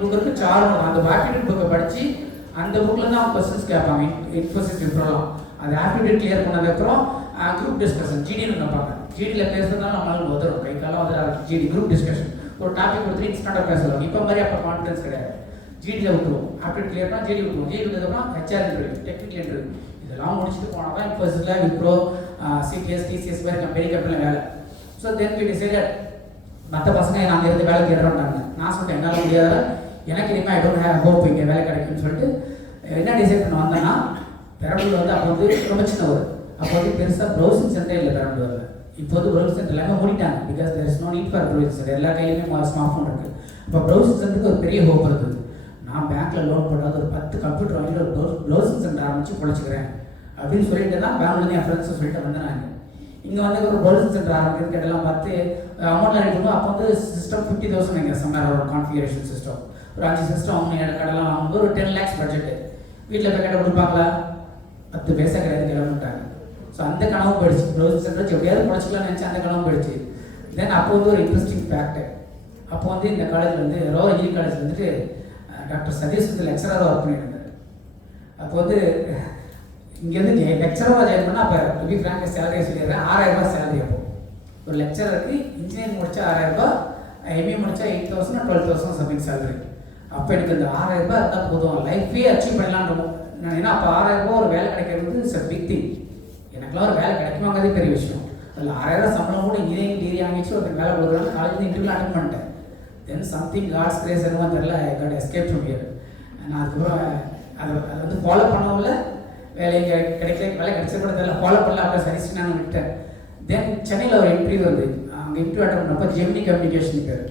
புக்கு சார் அந்த ஆப்டிடியூட் புக்கை படித்து அந்த புக்கில் தான் கொஸ்டின்ஸ் கேட்பாங்க. இன்ஃபோசிஸ் விப்ரோலாம் அது ஆப்டிடியூட் கிளியர் பண்ணதுக்கப்புறம் குரூப் டிஸ்கஷன் ஜிடின்னு கேட்பாங்க. ஜிடியில் பேசுறதுனால நம்மளால உதவும், கை காலம் வந்து ஜிடி குரூப் டிஸ்கஷன் ஒரு டாபிக் கொடுத்து இன்ஸ்டன்ட்டாக பேசுவாங்க. இப்போ மாதிரி அப்போ கான்ஃபிடன்ஸ் கிடையாது. ஜிடியில் விட்டுருவோம், ஆப்டிடியூட் கிளியர்னா ஜிடி விட்டுருவோம். ஜிடி விட்டதுக்கப்புறம் ஹெச்ஆர் இன்டர்வியூ, டெக்னிக்கல் இன்டர்வியூ, இதெல்லாம் முடிச்சுட்டு போனால் தான் இன்ஃபோசிஸில் விப்ரோ, சிடிஎஸ், டிசிஎஸ் மாதிரி பெரிய கம்பெனியில் வேலை. ஸோ தென் வி டிசைடட் மற்ற பசங்க நாங்கள் இருந்து வேலை தேடுறோம்ட்டாங்க. நான் சொல்லிட்டேன் என்னால் முடியாத, எனக்கு இனிமேல் ஐ டோன்ட் ஹேவ் ஹோப் இங்கே வேலை கிடைக்குன்னு சொல்லிட்டு என்ன டிசைட் பண்ண வந்தேன்னா, பெரம்பலூர் வந்து அப்போ வந்து ரொம்ப சின்ன ஊர். அப்போ வந்து பெருசாக ப்ரௌசிங் சென்டர் இல்லை பெரம்பலூரில். இப்போ வந்து ப்ரௌசிங் சென்டர் எல்லாமே மூடிட்டாங்க. Because there is no need for browsing centre. எல்லா கையிலுமே ஸ்மார்ட் ஃபோன் இருக்குது. இப்போ ப்ரௌசிங் சென்டருக்கு ஒரு பெரிய ஹோப் இருக்குது. நான் பேங்க்கில் லோன் போட்டால் ஒரு 10 கம்ப்யூட்டர் வாங்கி ஒரு ப்ரௌசிங் சென்டர் ஆரம்பித்து பொழைச்சிக்கிறேன் அப்படின்னு சொல்லிட்டு தான் பெங்களூர்லேருந்து என் ஃப்ரெண்ட்ஸை சொல்லிட்டு வந்தேன். நான் இங்கே வந்து ஒரு ப்ரௌசிங் சென்டர் ஆரம்பிக்கிறது கேட்டெல்லாம் பார்த்து அமௌண்ட்லாம் எடுக்கும்போது அப்போ வந்து சிஸ்டம் 50,000 எங்கள் சம்மர் ஒரு கான்ஃபிகரேஷன் சிஸ்டம் ஒரு 5 சிஸ்டம் அவங்க கடைலாம் வாங்கும்போது ஒரு 10 lakhs பட்ஜெட்டு. வீட்டில் போய் கடை கொடுப்பாங்களா? 10 பைசா கிடையாது, கிளம்பிட்டாங்க. ஸோ அந்த கனவு போயிடுச்சு. ப்ரௌசிங் சென்டர் எப்படியாவது பொழைச்சிக்கலாம்னு நினச்சி அந்த கனவு போயிடுச்சு. தென் அப்போ வந்து ஒரு இன்ட்ரெஸ்டிங் ஃபேக்ட், அப்போ வந்து இந்த காலேஜில் வந்து ரோவர் இன்ஜினியரிங் காலேஜில் வந்துட்டு டாக்டர் சதீஷ் வந்து லெக்சராக ஒர்க் பண்ணியிருந்தார். அப்போ வந்து இங்கேருந்து லெக்சராக ஜாயின் பண்ணால் அப்போ டு பி ஃப்ராங்க் சேலரியை சொல்லிடுறேன், 6,000 ரூபாய் சேலரி. அப்போ ஒரு லெக்சருக்கு இன்ஜினியரிங் முடித்தா 6,000 ரூபாய், எம்ஏ முடித்தா 8,000 12,000 சம்திங் சேலரி. அப்போ எனக்கு இந்த 6,000 ரூபாய் இருந்தால் போதும், லைஃபே அச்சீவ் பண்ணலான்னு இருக்கும். நான் ஏன்னா அப்போ 6,000 ரூபாய் ஒரு வேலை கிடைக்கிறது இட்ஸ் அ பிக் திங். எனக்குலாம் ஒரு வேலை கிடைக்குமாங்கிறதே பெரிய விஷயம். அதில் 6,000 ரூபாய் சம்பளம் கூட இன்ஜினியரிங் டிகிரி வாங்கிச்சு ஒருத்தர் வேலை கொடுக்குறாங்க. காலேஜ் இன்டர்வியூ அட்டன் பண்ணிட்டேன். தென் சம்திங் காட்ஸ் கிரேஸ் என்னவோ தெரியல, I got escape from here. நான் அதுக்கப்புறம் அதை வந்து ஃபாலோ பண்ணவில்லை. வேலை கிடைச்ச கூட தெரியல, ஃபாலோ பண்ணல. அப்புறம் சரி நான் விட்டேன். தென் சென்னையில் ஒரு இன்டர்வியூ வருது. அங்கே இன்டர்வியூ அட்டன் பண்ணப்போ ஜெமினி கம்யூனிகேஷன் பேர்.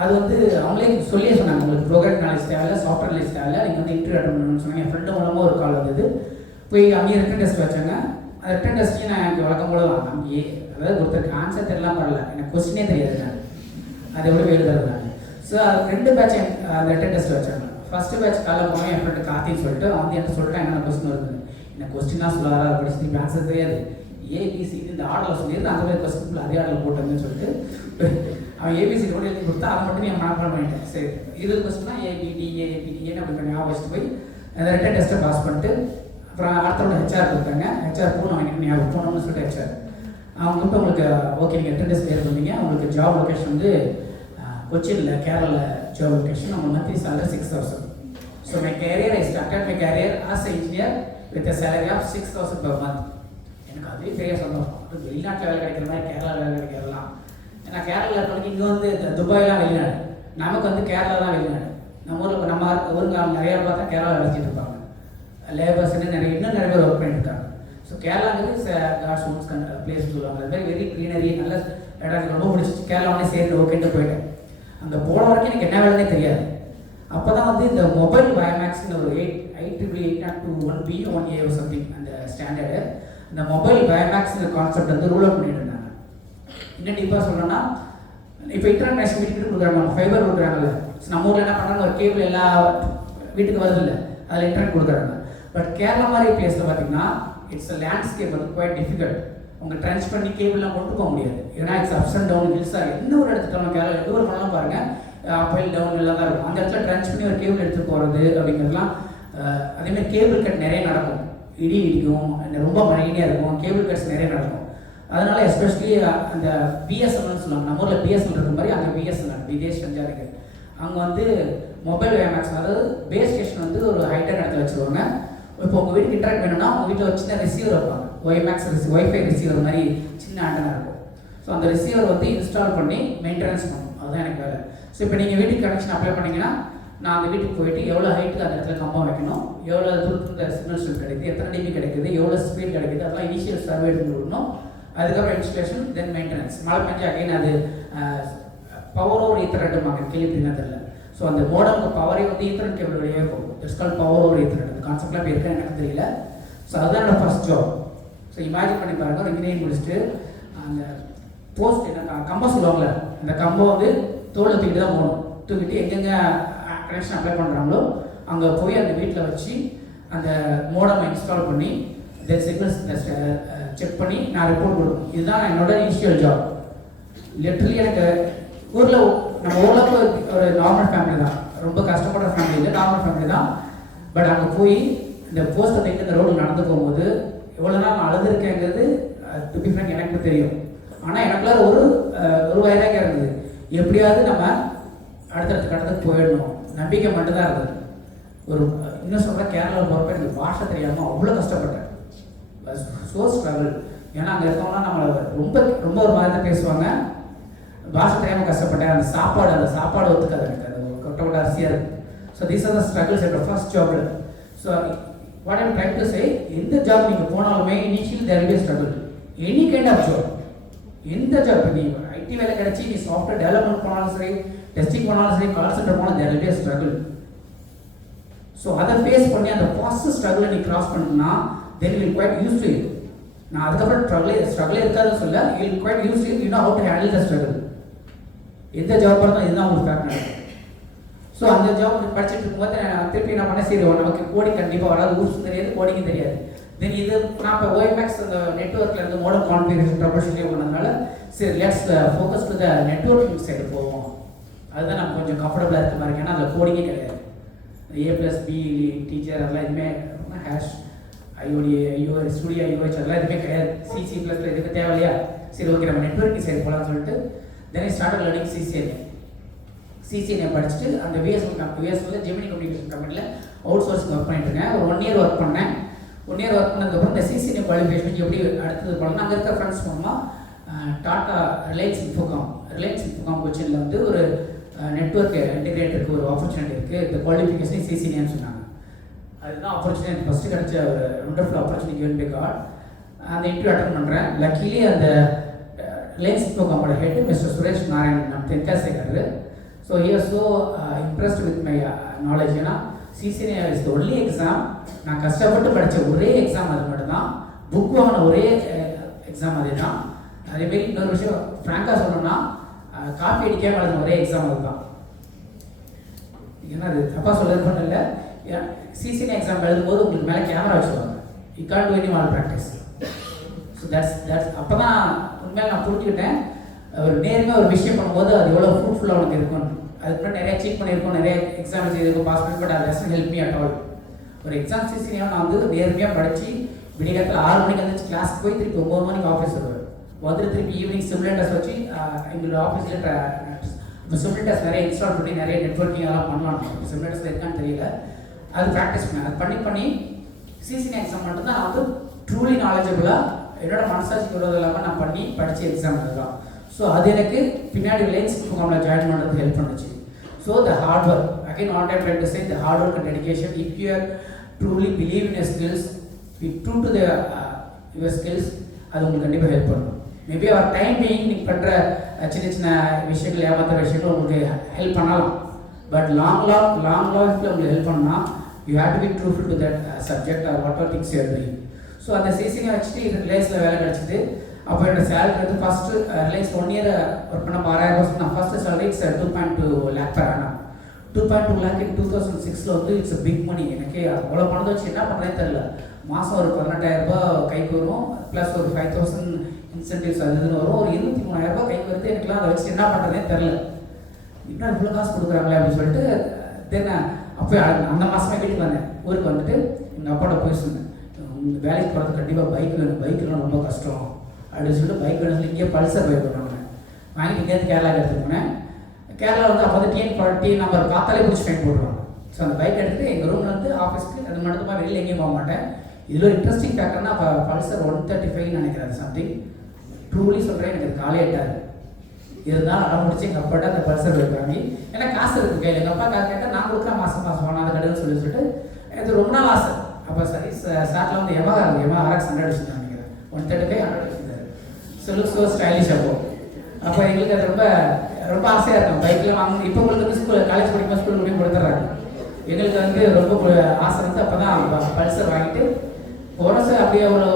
அது வந்து அவங்களே சொல்லியே சொன்னாங்க, உங்களுக்கு ப்ரோக்ராம் நாலேஜ் தேவையில்லை, சாஃப்ட்வேர் நாலேஜ் தேவையில்லை, நீங்கள் வந்து இன்டர்வியூ அட்டன் பண்ணணும்னு சொன்னாங்க. என் ஃப்ரெண்டு மூலமாக ஒரு கால் வந்தது. போய் அங்கேயே ரிட்டன் டெஸ்ட் வச்சாங்க. அந்த ரிட்டன் டெஸ்ட்லையும் நான் எனக்கு வழக்கம் போல தான் அங்கேயே, அதாவது ஒருத்தருக்கு ஆன்சர் தெரியலாம் பரவாயில்ல, எனக்கு கொஸ்டினே தெரியாது. நான் அதை எவ்வளோ எழுதுறது நான். ஸோ அது 2 பேட்ச் அந்த ரிட்டன் டெஸ்ட் வச்சாங்க. ஃபஸ்ட்டு பேட்ச் காலைல போனேன், என் ஃப்ரெண்டு கார்த்தின்னு சொல்லிட்டு அவன் வந்து என்ன சொல்லிட்டான், என்னென்ன கொஸ்டின் வருது. எனக்கு கொஸ்டினாக சொல்லாரா படிச்சு ஆன்சர் தெரியாது, ஏபிசி இந்த ஆர்டரில் சொல்லியிருந்து அந்த மாதிரி கொஸ்டின் அதே ஆர்டரில் போட்டோம்னு சொல்லிட்டு அவன் ஏபிசி கூட எழுதி கொடுத்தா அதை மட்டும் என் மனப்பாடம் பண்ணிட்டேன். சரி, இது கொஸ்டின்னா ஏபிடிஏன்னு அப்படி பண்ணி ஞாபகம் வச்சுட்டு போய் அந்த ரிட்டன் டெஸ்ட்டை பாஸ் பண்ணிட்டு அப்புறம் அடுத்தவங்க ஹெச்ஆர் கொடுத்தாங்க. ஹெச்ஆர் போகணும், அவனுக்கு ஞாபகம் போகணும்னு சொல்லிட்டு ஹெச்ஆர் அவங்க இப்போ உங்களுக்கு ஓகே நீங்கள் ரிட்டன் டெஸ்ட் கிளியர் பண்ணீங்க, உங்களுக்கு ஜாப் லொக்கேஷன் வந்து கொச்சியில் கேரளா ஜாப் லொகேஷன். நம்ம monthly salary 6,000. So my career I started my career as engineer with salary of 6,000 per month. எனக்கு அதுவே பெரிய சந்தோஷம். அது வெளிநாட்டில் வேலை கிடைக்கிற மாதிரி கேரளா வேலை கிடைக்கிறலாம். ஏன்னா கேரளாவில் இருக்கிறவங்க இங்கே வந்து துபாயெலாம் வெளிநாடு, நமக்கு வந்து கேரளா தான் வெளிநாடு. நம்ம ஊரில் நம்ம ஊருங்க நிறையா பார்த்தா கேரளா வச்சுட்டு இருப்பாங்க. லேபர்ஸ்ன்னு நிறைய பேர் ஒர்க் பண்ணிட்டு இருக்காங்க. ஸோ கேரளாங்கிறது காட்ஸ் ஓன்ஸ் பிளேஸ் சொல்லுவாங்க. அது மாதிரி வெரி க்ளீனரி, நல்ல இடம். எனக்கு ரொம்ப பிடிச்சிச்சு. கேரளா வந்து சேர்ந்து ஓகேட்டு போயிட்டேன். அங்கே போன வரைக்கும் எனக்கு என்ன வேலைனே தெரியாது. அப்போ தான் வந்து இந்த மொபைல் பயோமேக்ஸ்னு ஒரு 800-802.1B 1A சம்திங் அந்த ஸ்டாண்டர்டு, இந்த மொபைல் பயோமேக்ஸ்னு கான்செப்ட் வந்து ரூல் அவுட் பண்ணிட்டு இருந்தாங்க. இன்னும் டீப்பாக சொல்லணும்னா, இப்போ இன்டர்நெட் கனெக்ஷன் வீட்டுக்கு கொடுக்குறாங்க, ஃபைபர் கொடுக்குறாங்கல்ல. நம்ம ஊரில் என்ன பண்ணுறாங்க, ஒரு கேபிள் எல்லா வீட்டுக்கு வருது இல்லை, அதில் இன்டர்நெட் கொடுக்குறாங்க. பட் கேரளா மாதிரி பிளேஸில் பார்த்தீங்கன்னா இட்ஸ் அ லேண்ட்ஸ்கேப், வந்து குவைட் டிஃபிகல்ட். உங்கள் ட்ரான்ஸ் பண்ணி கேபிள்லாம் கொண்டு போக முடியாது. ஏன்னா இட்ஸ் அப்ஸ் அண்ட் டவுன் ஹில்ஸாக எந்த ஒரு இடத்துக்கு கேரளா எந்த ஒரு பண்ணலாம் பாருங்கள், அப்பில் டவுன் எல்லாம் தான் இருக்கும். அந்த இடத்துல ட்ரான்ஸ் பண்ணி ஒரு கேபிள் எடுத்து போகிறது அப்படிங்கிறதுலாம். அதேமாதிரி கேபிள் கட் நிறைய நடக்கும், இடி இடிக்கும், ரொம்ப மழையாக இருக்கும், கேபிள் கட்ஸ் நிறைய நடக்கும். அதனால எஸ்பெஷலி அந்த பிஎஸ்என்எல்னு சொல்லுவாங்க, நம்ம ஊரில் பிஎஸ்என்எல் இருக்கிற மாதிரி அங்கே பிஎஸ்என்எல் விதேஷ் சஞ்சாரிகள் அங்கே வந்து மொபைல் வேமேக்ஸ், அதாவது பேஸ் ஸ்டேஷன் வந்து ஒரு ஹைட்டர் இடத்துல வச்சுருவாங்க. இப்போ உங்கள் வீட்டுக்கு இன்டராக்ட் வேணும்னா உங்கள் வீட்டில் ஒரு சின்ன ரிசீவர் வைப்பாங்க, ஒய்ஃபை ரிசீவர் மாதிரி சின்ன ஆண்டனா இருக்கும். ஸோ அந்த ரிசீவர் வந்து இன்ஸ்டால் பண்ணி மெயின்டெனன்ஸ் பண்ணணும், அதுதான் எனக்கு வேலை. ஸோ இப்போ நீங்கள் வீட்டுக்கு கனெக்ஷன் அப்ளை பண்ணிங்கன்னா நான் அந்த வீட்டுக்கு போயிட்டு எவ்வளோ ஹைட்டுக்கு அந்த இடத்துல கம்பம் வைக்கணும், எவ்வளோ தூரத்தில் சிக்னல் ஸ்ட்ரென்த் கிடைக்குது, எத்தனை டிபி கிடைக்குது, எவ்வளோ ஸ்பீட் கிடைக்குது, அதெல்லாம் இனிஷியல் சர்வே எடுத்து கொடுக்கணும். அதுக்கப்புறம் இன்ஸ்டலேஷன், தென் மெயின்டெனன்ஸ். மழை பெஞ்சு அகைன் அது பவர் ஓவர் ஈத்தர்நெட்டுமாங்க, கேள்விப்பட்டீங்கன்னா தெரியல. ஸோ அந்த மோடமுக்கு பவரே வந்து ஈத்தர்நெட் கேபிள் வழியே போகும். It's called power over ethernet. அந்த கான்செப்ட்லாம் இப்போ இருக்கா எனக்கு தெரியல. ஸோ அதுதான் என்னோட ஃபர்ஸ்ட் ஜாப். ஸோ இமேஜின் பண்ணி பாருங்கள், ஒரு இன்ஜினியரிங் முடிச்சுட்டு அந்த போஸ்ட் என்ன கம்பம் சொல்லுவாங்கள்ல, அந்த கம்பம் வந்து தோலை தூக்கிட்டு தான் போகணும். தூக்கிட்டு எங்கெங்கே கனெக்ஷன் அப்ளை பண்ணுறாங்களோ அங்கே போய் அந்த வீட்டில் வச்சு அந்த மோடமை இன்ஸ்டால் பண்ணி தென் சிக்னல்ஸ் செக் பண்ணி நான் ரிப்போர்ட் கொடுக்கணும். இதுதான் என்னோட இனிஷியல் ஜாப். லிட்டரலி எனக்கு ஊரில் நம்ம ஊரில் ஒரு நார்மல் ஃபேமிலி தான், ரொம்ப கஷ்டப்படுற ஃபேமிலி இல்லை, நார்மல் ஃபேமிலி தான். பட் அங்கே போய் இந்த போஸ்ட்டை தைட்டு இந்த ரோடு நடந்து போகும்போது எவ்வளோ நாள் நான் அழுதுருக்கேங்கிறது டு பி ஃப்ராங்க் எனக்கு தெரியும். ஆனால் எனக்குள்ள ஒரு வயதாக இருந்தது, எப்படியாவது நம்ம அடுத்தடுத்த கட்டத்துக்கு போயிடணும், நம்பிக்கை மட்டும்தான் இருந்தது. ஒரு இன்னும் சொல்கிறேன், கேரளாவில் போகிறப்ப எனக்கு பாஷை தெரியாமல் அவ்வளோ கஷ்டப்பட்டேன். So struggle. ஏன்னா அங்கே இருக்கவங்கன்னா நம்மளை ரொம்ப ஒரு மாதிரி தான் பேசுவாங்க. பாஷை தெரியாமல் கஷ்டப்பட்டேன். அந்த சாப்பாடு ஒத்துக்காது எனக்கு, அது கொட்ட அரிசியாக இருக்குது. So these are the struggles என்னோட ஃபர்ஸ்ட் ஜாபில். So what I'm trying to say, எந்த ஜாப் நீங்கள் போனாலுமே initial there will be struggle. Any kind of job, எந்த ஜாப், நீ ஐடி வேலை கிடச்சி நீ சாஃப்ட்வேர் டெவலப்மெண்ட் போனாலும் சரி, டெஸ்டிங் போனாலும் சரி, கால் சென்டர் போனால் there will be struggle. So அதை ஃபேஸ் பண்ணி அந்த ஃபர்ஸ்ட் ஸ்ட்ரகிளை நீ கிராஸ் பண்ணணும்னா then will quite use to it. நான் அதுக்கப்புறம் ஸ்ட்ரகிளே இருக்காதுன்னு சொல்ல, you will quite use to it, you know how to handle the struggle. எந்த ஜாப் இருந்தால் இதுதான் உங்களுக்கு ஃபேக்ட் நடக்கும். ஸோ அந்த ஜாப் படிச்சுட்டு இருக்கும்போது நான் திருப்பி என்ன பண்ண, சரி நமக்கு கோடிங் கண்டிப்பாக வராது, ஊர்ஸ் தெரியாது, கோடிங்கும் தெரியாது. தென் இது நான் இப்போ ஒய்மேக்ஸ் அந்த நெட்ஒர்க்கில் இருந்து மோடம் கான்ஃபிகரேஷன் ட்ரபிள்ஷூட்டிங் பண்ணதுனால சரி let's focus to the networking side போவோம். அதுதான் நம்ம கொஞ்சம் கம்ஃபர்டபுளாக இருக்க மாதிரி. ஏன்னா அதில் கோடிங்கே கிடையாது. A+B டீச்சர் அதெல்லாம் எதுவுமே, ஹேஷ் ஸ்டூடியோ யூஹெச் அதெல்லாம் எதுவுமே கிடையாது. C++ எதுக்கு தேவையில்லையா, சரி ஓகே நம்ம நெட்ஒர்க்கிங் சைடு போகலான்னு சொல்லிட்டு தென் ஸ்டார்டட் லேர்னிங் சிசிஎன்ஏ படிச்சுட்டு அந்த விஎஸ்எல்ல ஜெமினி கம்யூனிகேஷன் கம்பெனியில் அவுட் சோர்ஸிங் ஒர்க் பண்ணிட்டு இருக்கேன். ஒரு 1 இயர் ஒர்க் பண்ணேன். 1 இயர் ஒர்க் பண்ணதுக்கப்புறம் இந்த சிசிஎன்ஏ குவாலிஃபிகேஷன் எப்படி அடுத்தது போகலாம், அங்கே இருக்கிற ஃப்ரெண்ட்ஸ் மூலமாக டாட்டா ரிலையன்ஸ் இன்ஃபோகாம் கொச்சினில் வந்து ஒரு நெட்ஒர்க் இன்டிகிரேட்டருக்கு ஒரு ஆப்பர்ச்சுனிட்டி இருக்குது, இந்த குவாலிஃபிகேஷன் சிசிஎன்ஏன்னு சொன்னாங்க. அதுதான் ஆப்பர்ச்சுனிட்டி ஃபஸ்ட்டு கிடைச்ச ஒரு wonderful opportunity given by God. அந்த இன்டர்வியூ அட்டன் பண்ணுறேன். லக்கிலி அந்த ரிலையன்ஸ் இன்ஃபோகாமோட ஹெட் மிஸ்டர் சுரேஷ் நாராயணன் நம்ம தென்காசிக்காரரு. So he was so impressed with my knowledge. ஏன்னா CCNA is the only exam, நான் கஷ்டப்பட்டு படித்த ஒரே எக்ஸாம் அது மட்டும்தான், புக் வாங்கின ஒரே எக்ஸாம் அதே தான். அதேமாரி இன்னொரு விஷயம் ஃப்ராங்காக சொல்லணும்னா, காப்பி அடிக்காமல் எழுதின ஒரே எக்ஸாம் அதுதான். ஏன்னா அது தப்பாக சொல்லுறது இல்லை, சிசிஎன்ஏ எக்ஸாம் எழுதும்போது உங்களுக்கு மேலே கேமரா வச்சுருவாங்க, you can't to any mall practice. So that's அப்போ தான் உண்மையாக நான் புரிஞ்சுக்கிட்டேன், ஒரு நேர்மையாக ஒரு விஷயம் பண்ணும்போது அது எவ்வளோ ஃப்ரூட்ஃபுல்லாக உனக்கு இருக்கும். அதுக்கப்புறம் நிறைய சீட் பண்ணியிருக்கோம், நிறைய எக்ஸாம் செய்திருக்கோம், பாஸ் பண்ணி, பட் அது doesn't help me at all. ஒரு எக்ஸாம் சிசிஎன்ஏ நான் வந்து நேர்மையாக படித்து விடியகாலத்தில் 6 மணிக்கு வந்து கிளாஸ்க்கு போய் திருப்பி 9 மணிக்கு ஆஃபீஸ் வருவேன். வந்துட்டு திருப்பி ஈவினிங் சிமுலேட்டர்ஸ் வச்சு எங்களோட ஆஃபீஸில் இப்போ சிமுலேட்டர்ஸ் நிறைய இன்ஸ்டால் பண்ணி நிறைய நெட்வொர்க்கிங் எல்லாம் பண்ணலாம். சிமுலேட்டர்ஸ் இருக்கான்னு தெரியல, அது ப்ராக்டிஸ் பண்ணேன். அது பண்ணி சிசிங் எக்ஸாம் மட்டும்தான் நான் வந்து ட்ரூலி நாலேஜபிளாக என்னோட மனசாட்சிக்கு விரோதம் இல்லாமல் நான் பண்ணி படித்த எக்ஸாம் அதுதான். ஸோ அது எனக்கு பின்னாடி ரிலையன்ஸ் முகாமில் ஜாயின் பண்ணுறது ஹெல்ப் பண்ணுச்சு. So the hard work, again on time try to say the hard work and dedication. If you are truly believe in your skills, be true to the your skills, அது உங்களுக்கு கண்டிப்பாக help பண்ணும். Maybe அவர் time being நீங்கள் பண்ணுற சின்ன சின்ன விஷயங்கள், ஏமாத்துற விஷயங்கள் உங்களுக்கு ஹெல்ப் பண்ணலாம். பட் லாங் லாங்கில் உங்களுக்கு ஹெல்ப் பண்ணால் you have to be truthful to that subject or what are things you are doing. So அந்த சிசிங்கை வச்சுட்டு ரிலையன்ஸில் வேலை கிடச்சிது. அப்போ என்னோட சேலரி வந்து ஃபஸ்ட்டு ரிலையன்ஸ் 1 இயர் ஒர்க் பண்ண 6000 நான் first salary it's 2.2 lakh per annum. 2.2 lakh in 2006 வந்து இட்ஸ் a big money. எனக்கு அவ்வளோ பணத்தை வச்சு என்ன பண்ணுறேன்னு தெரியல. மாதம் ஒரு 18,000 கைக்கு வரும், ப்ளஸ் ஒரு 5,000 இன்சென்டிவ்ஸ் அது இதுன்னு வரும், ஒரு 23,000 கைக்கு வருது. எனக்குலாம் அதை வச்சு என்ன பண்ணுறதே தெரில. இன்னும் இவ்வளோ காசு கொடுக்குறாங்களே அப்படின்னு சொல்லிட்டு தென் அப்போ அந்த மாதமே வீட்டுக்கு வந்தேன். ஊருக்கு வந்துட்டு எங்கள் அப்பாட்ட போய் சொன்னேன், வேலைக்கு போகிறது கண்டிப்பாக பைக் வேணும், பைக்கெலாம் ரொம்ப கஷ்டம் அப்படின்னு சொல்லிட்டு பைக் வேணும் சொல்லி இங்கே பல்சர் பைக் வேணும் வாங்கிட்டு இங்கேருந்து கேரளாவுக்கு எடுத்துகிட்டு போனேன். கேரளா வந்து அப்போ வந்து டிஎன் நம்பர் பார்த்தாலே பிடிச்சி ஃபைன் போடுவாங்க. ஸோ அந்த பைக் எடுத்துகிட்டு எங்கள் ரூமில் வந்து ஆஃபீஸ்க்கு அது மட்டுமா வெளியில் எங்கேயும் போக மாட்டேன். இதில் ஒரு இன்ட்ரெஸ்டிங் ஃபேக்டர்னா அப்போ பல்சர் 135 நினைக்கிறேன் சம்திங். ட்ரூலி சொல்கிறேன், எனக்கு அது காலே எட்டாது. இருந்தாலும் அடம் முடிச்சு எங்கள் அப்பாட்ட அந்த பல்சர் பைக் வாங்கி, ஏன்னா காசு இருக்குது கையில். எங்கள் அப்பா காசு கேட்டால் நான் கொடுக்குறேன் மாதம் வேணாம் அதை கடுன்னு சொல்லிட்டு எனக்கு ரொம்ப நாள் ஆசை. அப்போ சரி ஸ்டார்ட்டில் வந்து எமா RX 100 வச்சுருந்தாங்க நினைக்கிறேன், 135 100 வச்சுருந்தாரு. ஸோ ஸ்டைலிஷ் அப்போ எங்களுக்கு அது ரொம்ப ரொம்ப ஆசையாக இருக்கும் பைக்கில் வாங்கணும். இப்போ உங்களுக்கு வந்து ஸ்கூல் காலேஜ் படிக்கும்போது ஸ்கூலுக்கு போய் கொடுத்துட்றாங்க. எங்களுக்கு வந்து ரொம்ப ஆசை வந்து அப்போ தான் பல்சர் வாங்கிட்டு ஒரு அப்படியே ஒரு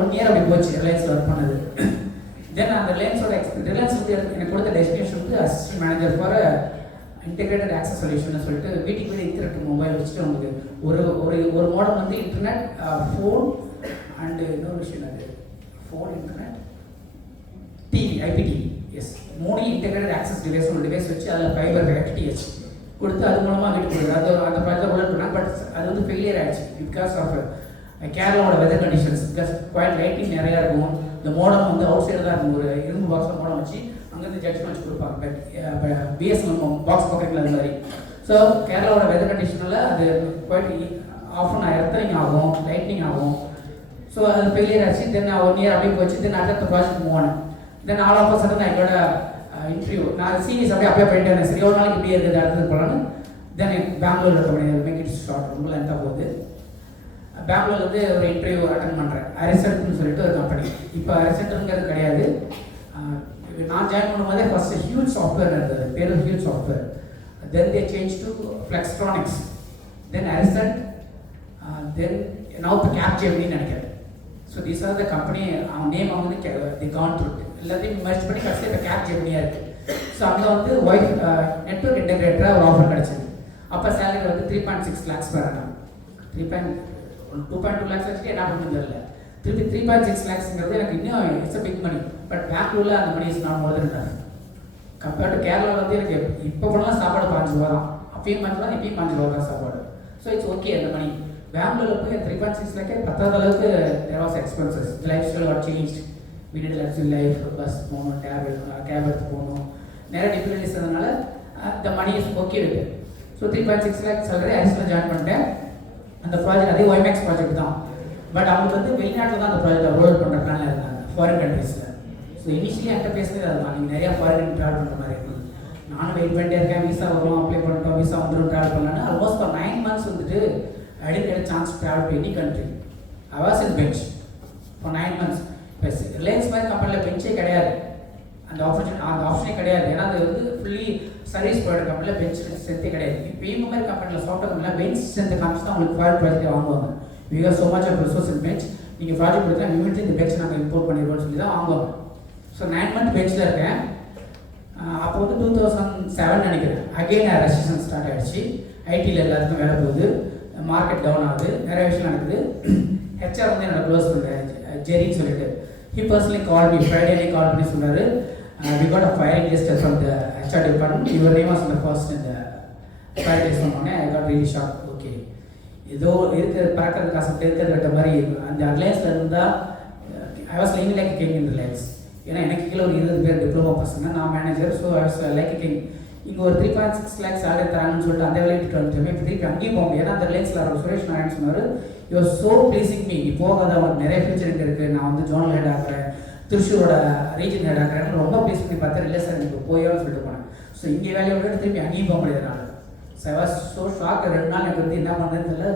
1 year அப்படி போச்சு ரிலையன்ஸில் ஒர்க் பண்ணது. தென் அந்த ரிலையன்ஸ் வந்து எனக்கு கொடுத்த டெஸ்டினேஷன் வந்து assistant manager for integrated access solution சொல்லிட்டு வீட்டுக்கு வீடு இன்டர்நெட் மொபைல் வச்சுட்டு உங்களுக்கு ஒரு மாடல் வந்து இன்டர்நெட், ஃபோன் அண்டு இன்னொரு விஷயம் அது phone, internet, TV, IPTV, S 3 integrated access device ஒரு டிவைஸ் வச்சு அதில் ஃபைபர் FTTH கொடுத்து அது மூலமாக வீட்டுக்கு கொடுக்குது. அது அந்த ப்ராஜெக்ட் உள்ள பண்ணாங்க. பட் அது வந்து ஃபெயிலியர் ஆகிடுச்சு பிகாஸ் ஆஃப் கேரளாவோட weather conditions. Because quite lightning நிறையா இருக்கும். இந்த மோடம் வந்து அவுட் சைடு தான் இருக்கும். ஒரு இரும்பு பாக்ஸில் மோடம் வச்சு அங்கேருந்து ஜங்ஷன் வச்சு கொடுப்பாங்க. இப்போ BSNL பாக்ஸ் பக்கெட்டில் அது மாதிரி. ஸோ கேரளாவோட வெதர் கண்டிஷனில் அது குவாய்ட் ஆஃப் எர்த்தனிங் ஆகும், லைட்னிங் ஆகும். ஸோ அது ஃபெயிலியர் ஆச்சு. தென் 1 year அப்படியே போச்சு. தென் அடுத்த ப்ராஜெக்ட் மூவ் ஆனேன். தென் ஆல் ஆஃப் சடன் நான் எங்களோட இன்டர்வியூ நான் சீரியஸ் அப்படியே போயிட்டு இருந்தேன். சரி ஒரு நாளைக்கு இப்படியே இருக்குது அடுத்தது போகலான்னு. தென் பெங்களூரில் இருக்க மேக் இட் ஷார்ட் ரொம்ப லென்த்தாக போகுது. பெங்களூரில் வந்து ஒரு இன்டர்வியூ அட்டன் பண்ணுறேன். அரிசென்ட்னு சொல்லிட்டு ஒரு கம்பெனி. இப்போ அரிசென்ட்ங்கிறது கிடையாது. நான் ஜாயின் பண்ணும்போதே ஃபஸ்ட்டு ஹியூஜ் சாஃப்ட்வேர் இருந்தது, பேர் huge software. Then they change to Flextronics, then Aricent, then now இப்போ கேப்ஜெமினின்னு நினைக்கிறேன். So these are the company. அவன் நேம் வந்து தி கான் த்ரூ எல்லாத்தையும் மர்ஜ் பண்ணி கடைசியில் இப்போ கேப்ஜெமினியாக இருக்குது. ஸோ அங்கே வந்து நெட்வொர்க் இன்டெகிரேட்டராக ஒரு ஆஃபர் கிடச்சிது. அப்போ சேலரி வந்து 3.6 lakhs per annum. 2.2 lakhs வச்சுட்டு என்ன பண்ணணும்னு தெரியல. திருப்பி 3.6 lakhsங்கிறது எனக்கு இன்னும் it's a big money. But பெங்களூரில் அந்த money is not more than enough. Compared to கேரளாவில் வந்து எனக்கு இப்போ பண்ணலாம் சாப்பாடு 5 ரூபா தான். அப்பயும் 5 ரூபா, இப்பயும் 5 ரூபா தான் சாப்பாடு. ஸோ இட்ஸ் ஓகே அந்த மணி. பெங்களூரில் போய் 3.6 lakh பத்தாத அளவுக்கு there was expenses. Lifestyle are change. வீடு லக்ஸரி லைஃப், பஸ் போகணும், கேப் எடுத்து போகணும், நிறைய டிஃபிகல்ட்டிஸ் இருந்ததுனால the money is okay with. So 3.6 lakh salary அரிசில் ஜாயின் பண்ணிட்டேன். அந்த ப்ராஜெக்ட் அதே OMX ப்ராஜெக்ட் தான். பட் அவங்க வந்து வெளிநாட்டில் தான் அந்த ப்ராஜெக்டை ரோல் பண்ணுற பிளானில் இருந்தாங்க, ஃபாரின் கண்ட்ரீஸில். ஸோ இனிஷியலி என்கிட்ட பேசுறது அதுதான், நீங்கள் நிறையா ஃபாரின் ட்ராவல் பண்ணுற மாதிரி இருக்குது. நானும் வெயிட் பண்ணிட்டே இருக்கேன், விசா வரும், அப்ளை பண்ணிட்டோம், விசா வந்துடும், ட்ராவல் பண்ணலான்னு. ஆல்மோஸ்ட் ஃபார் 9 months வந்துட்டு I didn't get a chance to travel to any country. I was in bench for 9 months. இப்போ ரிலையன்ஸ் மாதிரி கம்பெனியில் பெஞ்சே கிடையாது, அந்த ஆப்ஷனே கிடையாது. ஏன்னா அது வந்து ஃபுல்லி சர்வீஸ் ப்ரொவைடர் கம்பெனியில் பெஞ்ச் ஸ்ட்ரென்த்தே கிடையாது. இப்போ இந்த மாதிரி கம்பெனியில் சாஃப்ட்வேர் கம்பெனியில் பெஞ்ச் ஸ்ட்ரென்த் காமிச்சு தான் உங்களுக்கு ஃபாரின் ப்ராஜெக்டே வாங்குவாங்க. We have so much of resource in bench. நீங்கள் ப்ராஜெக்ட் கொடுத்தா இமீடியட்லி இந்த பெஞ்ச் நாங்கள் இம்போர்ட் பண்ணிடுவோம்னு சொல்லி தான் வாங்குவாங்க. ஸோ 9 month பெஞ்சில் இருக்கேன். அப்போ வந்து 2007 நினைக்கிறேன். அகெயின் ரெசிஷன் ஸ்டார்ட் ஆகிடுச்சு. ஐடியில் எல்லாத்துக்கும் வேலை போகுது, மார்க்கெட் டவுன் ஆகுது, நிறைய விஷயம் நடக்குது. ஹெச்ஆர் வந்து என்னோட க்ளோஸ் பண்ணுறேன், ஜெரின்னு சொல்லிட்டு. He personally call me, Friday call பண்ணி சொன்னார், we got a firing list from the HR department, your name was the first இந்த ஃபயர் சொன்னோடனே I got really shock. Okay, ஏதோ இருக்கிற பறக்கிறது காசு இருக்கிறது கட்ட மாதிரி அந்த ரிலையன்ஸில் இருந்தால் I was like king in Reliance. ஏன்னா எனக்கு கீழே ஒரு 20 பேர் டிப்ளமோ பசங்க, நான் manager. So I was like king. இங்கே ஒரு 3.6 lakhs சேலரி தராங்கன்னு சொல்லிட்டு அந்த வேலையை விட்டு வந்துட்டோமே, இப்போ திருப்பி அங்கேயும் போக முடியாது. ஏன்னா அந்த ரிலையன்ஸில் அவர் சுரேஷ் நாராயண் சொன்னார், யூஆர் ஸோ ப்ளீசிங் மீ, நீ போகாத, அவனுக்கு நிறைய ஃபியூச்சர் இங்கே இருக்குது, நான் வந்து ஜோனல் ஹெட் ஆகிறேன், திருச்சூரோட ரீஜன் ஹெட் ஆகிறேன், ரொம்ப ப்ளீஸ் பண்ணி பார்த்தா இல்லை சார் எனக்கு போயோன்னு சொல்லிட்டு போனேன். ஸோ இங்கே வேலையை விட்டு திருப்பி அங்கேயும் போக முடியாது. நான் so I was so shock. 2 நாள் எனக்கு வந்து என்ன பண்ணுறதுன்னு தெரியல,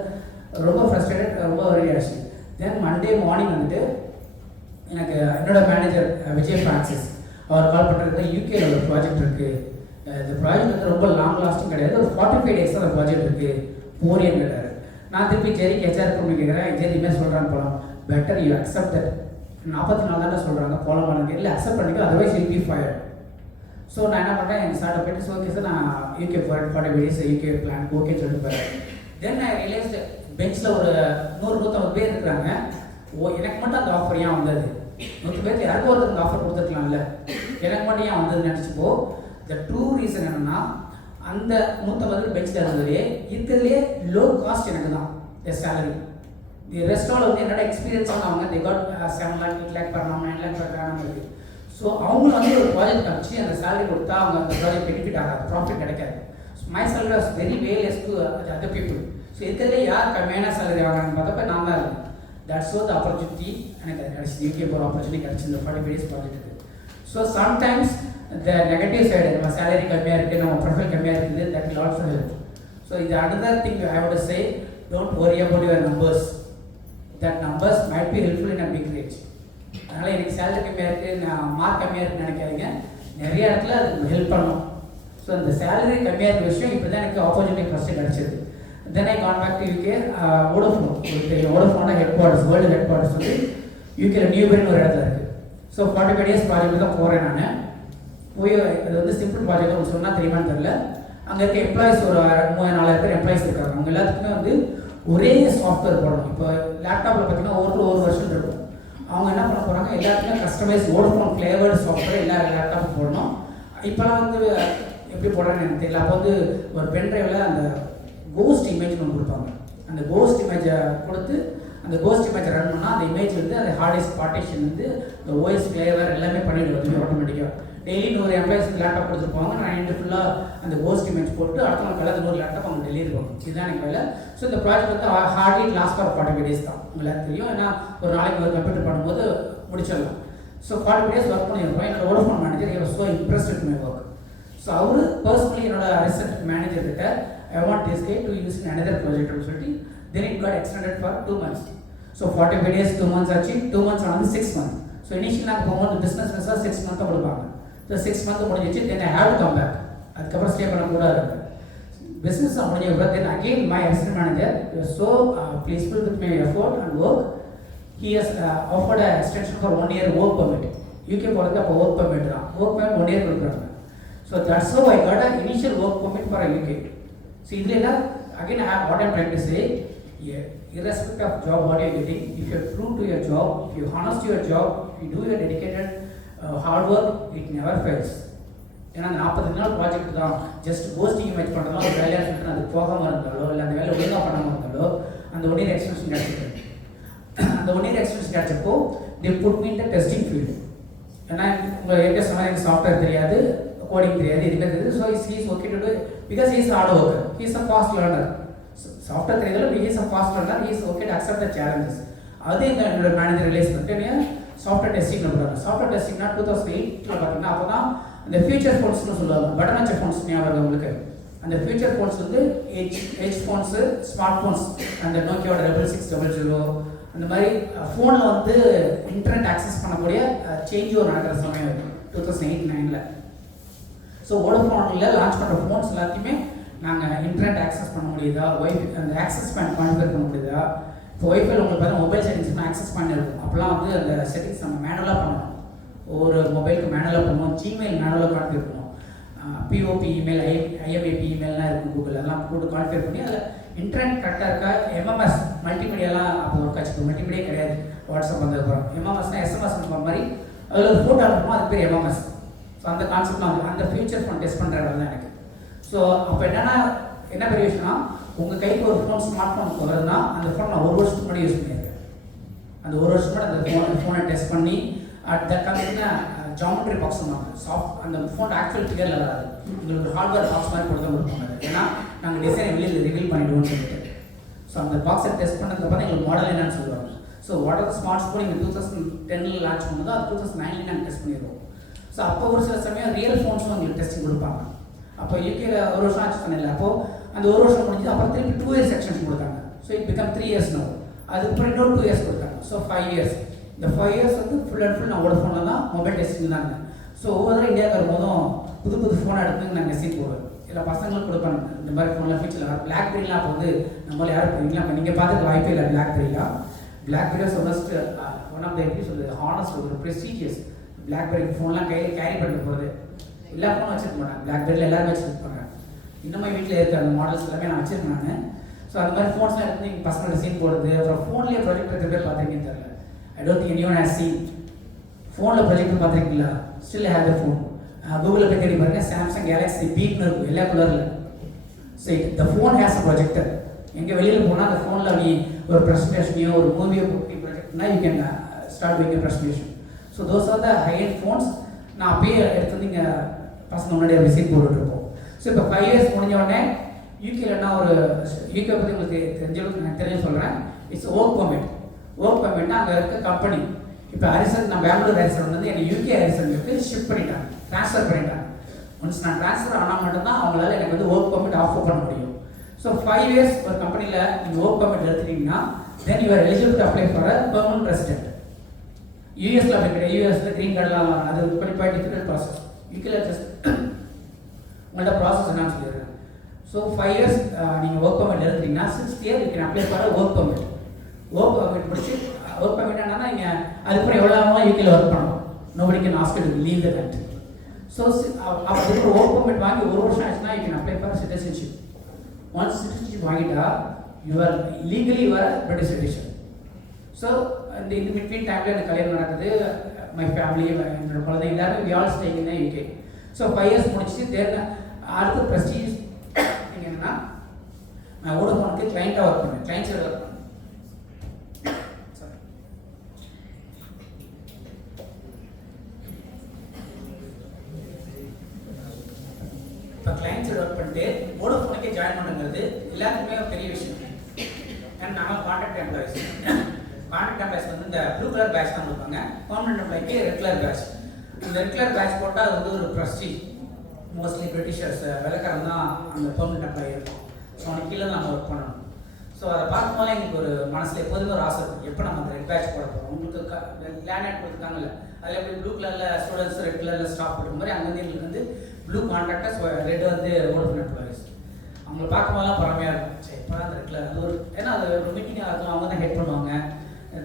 ரொம்ப ஃப்ரஸ்ட்ரேட்டட், ரொம்ப வரி ஆச்சு. தென் மண்டே மார்னிங் வந்துட்டு எனக்கு என்னோட மேனேஜர் விஜய் ஃப்ரான்சிஸ் அவர் கால் பண்ணுறது, யூகேல ஒரு ப்ராஜெக்ட் இருக்குது, இந்த ப்ராஜெக்ட் வந்து ரொம்ப லாங் லாஸ்ட்டும் கிடையாது, ஒரு 45 days தான் அந்த ப்ராஜெக்ட் இருக்குது, போரியன்னு கேட்டார். நான் திருப்பி ஜெரிக்கு ஹெச்ஆர் பண்ணி கேட்குறேன், ஜெரி இனிமேல் சொல்கிறாங்க போகலாம், பெட்டர் யூ அக்செப்ட் தட், 44 தானே சொல்கிறாங்க போகலாமான்னு, இல்லை அக்செப்ட் பண்ணிக்கோ, otherwise will be fired. So நான் என்ன பண்ணுறேன், எங்கள் சார்ட்டை போய்ட்டு ஸோ ஓகே சார் நான் யூகே 45 days யூகே பிளான் ஓகேன்னு சொல்லிட்டு போகிறேன். தென் நான் ரியலைஸ்டு பெஞ்சில் ஒரு 100-150 பேர் இருக்கிறாங்க. எனக்கு மட்டும் அந்த ஆஃபர் ஏன் வந்தது, 100 பேருக்கு யாருக்கும் ஒருத்தர் அந்த ஆஃபர் கொடுத்துருக்கலாம்ல, எனக்கு மட்டும் ஏன் வந்ததுன்னு நினச்சிப்போ த ட்ரூ ரீசன் என்னென்னா, அந்த 150 பெஞ்சில் இருந்ததுலேயே இருக்கிறதுலே லோ காஸ்ட் எனக்கு தான் சேலரி. தி ரெஸ்டால் வந்து என்னோட எக்ஸ்பீரியன்ஸ் அவங்க தி God 7 lakh 8 lakh per annum 9 lakh per annum இருக்குது. ஸோ அவங்களும் வந்து ஒரு ப்ராஜெக்ட் காமிச்சு அந்த சேலரி கொடுத்தா அவங்க அந்த ப்ராஜெக்ட் பெனிஃபிட் ஆகாது, ப்ராஃபிட் கிடைக்காது. My salary was very way less to other people. So இருக்கிறதுலே யார் கம்மியான சேலரி ஆகிறாங்கன்னு பார்த்தப்ப நான் தான் இருந்தேன். தட்ஸ் ஸோ த ஆப்பர்ச்சுனிட்டி எனக்கு கிடச்சிது, யூகே போகிற ஆப்பர்ச்சுனிட்டி கிடச்சி இந்த 45 days ப்ராஜெக்ட்டுக்கு. So sometimes the negative side, நம்ம சேலரி கம்மியாக இருக்குது, நம்ம ப்ரொஃபைல் கம்மியாக இருக்குது, that will also help. So இது another thing I would say, don't worry about your numbers, that numbers might be helpful in a big range. அதனால் எனக்கு salary கம்மியாக இருக்குது, நான் மார்க் கம்மியாக இருக்குன்னு நினைக்காதீங்க, நிறைய இடத்துல அது ஹெல்ப் பண்ணும். ஸோ அந்த சேலரி கம்மியாக இருக்க விஷயம் இப்போ தான் எனக்கு ஆப்பர்ச்சுனிட்டி ஃபஸ்ட்டு கிடச்சிது. Then I gone back to UK. Vodafone உங்களுக்கு தெரியும், வோடஃபோனோட headquarters, world headquarters வந்து யூகேல நியூபெரின்னு ஒரு இடத்துல இருக்குது. ஸோ 45 days ப்ராஜெக்ட் தான் போகிறேன் நான். போய் அது வந்து சிம்பிள் ப்ராஜெக்ட் உங்களுக்கு சொன்னால் தெரியுமான்னு தெரியல. அங்கே இருக்க எம்ப்ளாயிஸ் ஒரு 3000-4000 பேர் எம்ப்ளாயிஸ் இருக்காங்க. அவங்க எல்லாத்துக்குமே வந்து ஒரே சாஃப்ட்வேர் போடணும். இப்போ லேப்டாப்பில் பார்த்தீங்கன்னா ஒரு வருஷன் இருக்கும். அவங்க என்ன பண்ண போகிறாங்க, எல்லாத்துக்குமே கஸ்டமைஸ் வோடஃபோன் ஃப்ளேவர்டு சாஃப்ட்வேர் எல்லா லேப்டாப்பும் போடணும். இப்போலாம் வந்து எப்படி போடுறாங்கன்னு எனக்கு தெரியல. அப்போ வந்து ஒரு பென்ட்ரைவில் அந்த கோஸ்ட் இமேஜ்னு ஒன்று கொடுப்பாங்க. அந்த கோஸ்ட் இமேஜை கொடுத்து அந்த கோஸ்ட் இமேஜை ரன் பண்ணால் அந்த இமேஜ் வந்து அந்த ஹார்ட் டிஸ்க் பார்ட்டிஷன் வந்து இந்த ஓஎஸ் ஃப்ளேவர் எல்லாமே பண்ணிவிடுவது ஆட்டோமேட்டிக்காக. டெய்லி 100 எம்ப்ளாயிஸ்க்கு லேப்டாப் கொடுத்துருப்பாங்க. நான் இன்று ஃபுல்லாக அந்த கோஸ்ட் இமேஜ் போட்டு அடுத்த நாள் காலையில் 100 லேப்டாப் அவங்க டெலிவரி பண்ணுவோம். இதுதான் எனக்கு வேலை. ஸோ இந்த ப்ராஜெக்ட் வந்து ஹார்ட்லி லாஸ்ட் ஃபார் 45 days தான். உங்களுக்கு தெரியும், ஏன்னா ஒரு நாளைக்கு ஒரு கம்ப்யூட்டர் பண்ணும்போது முடிச்சிடலாம். ஸோ 45 days ஒர்க் பண்ணியிருப்போம். என்னோட Vodafone manager you so impressed with my work. So அவர் பர்சனலி என்னோட அசிஸ்டன்ட் மேனேஜர் கிட்ட I want this K to use in another ப்ராஜெக்ட்னு சொல்லிட்டு then it got extended for 2 months. So 45 days 2 months ஆச்சு. 2 months ஆனது 6 months. So initial நாங்கள் போகும்போது business 6 months கொடுப்பாங்க. ஸோ 6 months முடிஞ்சிச்சு. Then I have to come back. அதுக்கப்புறம் stay பண்ணக்கூடாது. பிஸ்னஸ் முடிஞ்ச then again my assistant manager so pleaseful with my effort and work. He has offered extension for 1 year work permit. UK போகிறதுக்கு அப்போ work permit தான். Work permit 1 year கொடுக்குறாங்க. So that's how I got a initial work permit for UK. So இதில் again what I'm trying to say, irrespective of job what you are getting, if you are true to your job, if you are honest to your job, if you do your dedicated hard work, it never fails. ஏன்னா அந்த 40 நாள் project தான் just posting image பண்ணுறதுலாம் ஒரு வேலையாக சொல்லிட்டு அது போகாமல் இருந்தாலோ இல்லை அந்த வேலை ஒழுங்காக பண்ணாமல் இருந்தாலோ அந்த 1 year எக்ஸ்டென்ஷன் கிடச்சிருக்கு. அந்த 1 year எக்ஸ்டென்ஷன் கிடச்சப்போ they put me in the testing field. ஏன்னா உங்கள் ஏற்க சொன்னால் எனக்கு சாஃப்ட்வேர் தெரியாது, கோடிங் தெரியாது, எதுவுமே தெரியாது. So is okay to do because he is hard worker, he is a fast learner. Software தெரியாத he is a fast learner, he is okay to accept the challenges. அதே என்னோட மேனேஜர் ரிலீஸ் பண்ணிட்டு software testing பண்ணுறாங்க. Software டெஸ்டிங்னா 2008 பார்த்தீங்கன்னா அப்போ தான் அந்த future ஃபோன்ஸ்னு சொல்லுவாங்க. பட்டன் வச்ச ஃபோன்ஸ் ஞாபகம் உங்களுக்கு. அந்த ஃபியூச்சர் ஃபோன்ஸ் வந்து ஹெச் ஃபோன்ஸு, ஸ்மார்ட் ஃபோன்ஸ், அந்த நோக்கியோட 6600 அந்த மாதிரி ஃபோனில் வந்து இன்டர்நெட் ஆக்சஸ் பண்ணக்கூடிய சேஞ்ச் ஒரு நடக்கிற சமயம் 2008-9. ஸோ வோடஃபோனில் லான்ச் பண்ணுற ஃபோன்ஸ் எல்லாத்தையுமே நாங்கள் இன்டர்நெட் ஆக்சஸ் பண்ண முடியுதா, ஒய்ஃபை அந்த ஆக்சஸ் பேன் கான்ஃபிகர் பண்ண முடியுதா. இப்போ ஒய்ஃபைல உங்களுக்கு பார்த்தா மொபைல் செட்டிங்ஸ்லாம் ஆக்சஸ் பண்ணிருக்கும். அப்போலாம் வந்து அந்த செட்டிங்ஸ் நம்ம மேனுவலாக பண்ணணும். ஒரு மொபைலுக்கு மேனுவலாக பண்ணுவோம். ஜிமெயில் மேனுவலாக கான்ஃபிகர் பண்ணுவோம். பிஓபி இமெயில், ஐஎம்ஏபி இமெயிலாம் இருக்கும் கூகுள், அதெல்லாம் போட்டு கான்ஃபிகர் பண்ணி அதில் இன்டர்நெட் கரெக்டாக இருக்கா, எம்எம்எஸ் மல்டிமீடியாலாம் அப்போ ஒரு கட்சி மல்டிமீடியா கிடையாது, வாட்ஸ்அப் வந்ததுக்கப்புறம் எம்எம்எஸ்னால் எஸ்எம்எஸ் பண்ணுற மாதிரி அதில் ஒரு ஃபோட்டோ அனுப்பணும், அது பேர் எம்எம்எஸ். ஸோ அந்த கான்செப்ட்லாம் அந்த ஃபியூச்சர் ஃபோன் டெஸ்ட் பண்ணுற இடம் தான் எனக்கு. ஸோ அப்போ என்ன பெரிய விஷயம்னா, உங்கள் கைக்கு ஒரு ஃபோன் ஸ்மார்ட் ஃபோன் வருதுன்னா அந்த ஃபோன் நான் 1 வருஷத்துக்கு முன்னாடி யூஸ் பண்ணியிருக்கேன். அந்த 1 வருஷத்துக்கு முன்னாடி அந்த ஃபோனை டெஸ்ட் பண்ணி தட் பார்த்தீங்கன்னா ஜாமெட்ரி பாக்ஸ் சொன்னாங்க. அந்த ஃபோன் ஆக்சுவல் ஃபிகரில் வராது. உங்களுக்கு ஹார்ட்வேர் பாக்ஸ் மாதிரி கொடுத்து கொடுப்பாங்க. ஏன்னா நாங்கள் டிசைன் வெளியில் ரிவீல் பண்ணிவிடுவோம்னு சொல்லிட்டு. ஸோ அந்த பாக்ஸை டெஸ்ட் பண்ணதுக்கப்புறம் எங்களுக்கு மாடல் என்னன்னு சொல்லுவாங்க. So what are the smart phone நீங்கள் 2010 லான்ச் பண்ணுதோ அது 2009 நாங்கள் டெஸ்ட் பண்ணிடுவோம். ஸோ அப்போ ஒரு சில சமயம் ரியல் ஃபோன்ஸும் எங்களுக்கு டெஸ்டிங் கொடுப்பாங்க. அப்போ யூகேல ஒரு வருஷம் ஆச்சு சொன்னேன்ல, அப்போது அந்த ஒரு வருஷம் முடிஞ்சது. அப்புறம் திருப்பி 2 இயர்ஸ் எக்ஸ்டென்ஷன் கொடுத்தாங்க. So it become 3 years no. அதுக்கப்புறம் இன்னொரு 2 இயர்ஸ் கொடுத்தாங்க. So 5 years. இந்த 5 இயர்ஸ் வந்து ஃபுல் அண்ட் ஃபுல் நான் வோடஃபோனில் தான் மொபைல் டெஸ்டிங் தாங்க. ஸோ ஒவ்வொரு தடவை இந்தியாவுக்கு வரும்போதும் புது புது ஃபோனை எடுத்து நான் மெசேஜ் போடுவேன். இல்லை பசங்களுக்கு கொடுப்பாங்க இந்த மாதிரி ஃபோன்லாம் ஃபீச்சரில். பிளாக்பெரிலாம் அப்போ வந்து நம்மளால் யாரும் போயிருக்கலாம். இப்போ நீங்கள் பார்த்துக்க வாய்ப்பே இல்லை. பிளாக்பெரிலாம் BlackBerries first one of the எப்படி சொல்கிறது ஹானஸ்ட் ஒரு ப்ரெஸ்டீஜியஸ். பிளாக்பெரி ஃபோன்லாம் கையில் கேரி பண்ணிட்டு போகிறது. எல்லா ஃபோனும் வச்சுருக்க மாட்டாங்க. பிளாக்பெரியில் எல்லாரும் வச்சுருப்பாங்க. இன்னுமே வீட்டில் இருக்க அந்த மாடல்ஸ் எல்லாமே நான் வச்சுருக்கேன் நான். ஸோ அந்த மாதிரி ஃபோன்ஸ்லாம் எடுத்து நீங்கள் பசங்களை சீன் போடுறது. அப்புறம் ஃபோன்லேயே ப்ரொஜெக்ட் இருக்கிற பேர் பார்த்துருக்கீங்கன்னு தெரியல. I don't think anyone has scene. ஃபோனில் ப்ரொஜெக்ட் பார்த்துருக்கீங்களா? Still have the phone. கூகுளில் போய் தேடி பாருங்கள். சாம்சங் கேலக்ஸி பீட்னு இருக்கும் எல்லா கலரில். So the phone has a projector. எங்கே வெளியில் போனால் அந்த ஃபோனில் நீ ஒரு ப்ரெசன்டேஷனையோ ஒரு மூவியோ போட்டு ப்ரொஜெக்ட்னா you can start doing a presentation. So those are the high end phones. நான் அப்பயே எடுத்து வந்து இங்கே பசங்க முன்னாடி விசிட் போட்டுட்ருப்போம். ஸோ இப்போ 5 இயர்ஸ் முடிஞ்ச உடனே யூகேலன்னா ஒரு யூகே பற்றி உங்களுக்கு தெரிஞ்சளவுக்கு நான் தெரிஞ்சு சொல்கிறேன். It's work permit. ஒர்க் பர்மிட்னா அங்கே இருக்க கம்பெனி. இப்போ ஹரிசன் நான் பெங்களூர் ஹரிசன் வந்து எனக்கு யூகே ஹரிசனுக்கு ஷிஃப்ட் பண்ணிட்டாங்க, ட்ரான்ஸ்ஃபர் பண்ணிட்டாங்க. ஒன்ஸ் நான் ட்ரான்ஸ்ஃபர் ஆனால் மட்டும்தான் அவங்களால எனக்கு வந்து ஒர்க் பர்மிட் ஆஃபர் பண்ண முடியும். ஸோ 5 இயர்ஸ் ஒரு கம்பெனியில் நீங்கள் ஒர்க் பர்மிட் எடுத்துட்டீங்கன்னா then you are eligible to apply for a permanent resident. யூஎஸ்ல அப்படி கிடையாது. யூஎஸ்ல க்ரீன் கார்டெலாம் அது குவாலிஃபைட் டிஃபிகல்ட் ப்ராசஸ். யூகேல ஜஸ்ட் உங்கள்கிட்ட ப்ராசஸ் என்னன்னு சொல்லிடுறேன். ஸோ 5 இயர்ஸ் நீங்கள் ஒர்க் பர்மிட் எடுத்துட்டீங்கன்னா 6th year you can apply for a work permit. Work permit முடிச்சு ஒர்க் பர்மிட் என்னன்னா நீங்கள் அதுக்கப்புறம் எவ்வளோ ஆகும் யூகேல ஒர்க் பண்ணணும். Nobody can ask you to leave the country. So அதுக்கப்புறம் ஒர்க் பர்மிட் வாங்கி ஒரு வருஷம் ஆச்சுன்னா you can apply for citizenship. Once citizenship வாங்கிட்டா you are legally you are British citizen. So இந்த இது பிட்வீன் டைமில் எனக்கு கல்யாணம் நடக்குது. மை ஃபேமிலி என்னோட குழந்தை எல்லாருமே we all staying in UK. So 5 years முடிச்சு தென் அடுத்த ப்ரெஸ்டீஜ் நீங்கள் என்னன்னா நான் வோடஃபோனுக்கு கிளைண்ட்டாக ஒர்க் பண்ணேன். கிளைண்ட் சைடு ஒர்க் பண்ணேன். இப்போ கிளைண்ட் சைடு ஒர்க் பண்ணிட்டு வோடஃபோனுக்கே ஜாயின் பண்ணுங்கிறது எல்லாத்துக்குமே ஒரு பெரிய விஷயம். அண்ட் நாங்கள் கான்ட்ராக்ட் எம்ப்ளாயிஸ். கான்ட்ராக்ட் எம்ப்ளாயிஸ் வந்து இந்த ப்ளூ கலர் பேட்ச் தான் கொடுப்பாங்க. பர்மனெண்ட் எம்ப்ளாய்க்கு ரெட் கலர் பேட்ச். இந்த ரெட் கலர் பேட்ச் போட்டால் அது வந்து ஒரு ப்ரெஸ்டீஜ். மோஸ்ட்லி பிரிட்டிஷர்ஸ் வெள்ளக்காரன் தான் அந்த பெர்மனெண்ட் எம்ப்ளாயி இருக்கும். ஸோ அவனுக்கு கீழே நம்ம ஒர்க் பண்ணணும். ஸோ அதை பார்க்கும்போது எங்களுக்கு ஒரு மனசில் எப்போதுமே ஒரு ஆசை இருக்கும். எப்போ நம்ம அந்த ரெட் பேட்ச் போட போகிறோம். உங்களுக்கு லேண்ட் கொடுத்துருக்காங்கல்ல, அதில் எப்படி ப்ளூ கலரில் ஸ்டூடெண்ட்ஸ் ரெட் கலரில் ஸ்டாஃப் போடுற மாதிரி அங்கேருந்து எங்களுக்கு வந்து ப்ளூ கான்ட்ராக்டர்ஸ், ரெட் வந்து வோடஃபோன் எம்ப்ளாயிஸ். அவங்கள பார்க்கும்போதெல்லாம் பொறாமையாக இருக்கும். சரி இப்போ அந்த ரெட் கலர் அது ஒரு ஏன்னா அது ஒரு மீட்டிங்காக இருக்கும். அவங்க தான் ஹெட் பண்ணுவாங்க.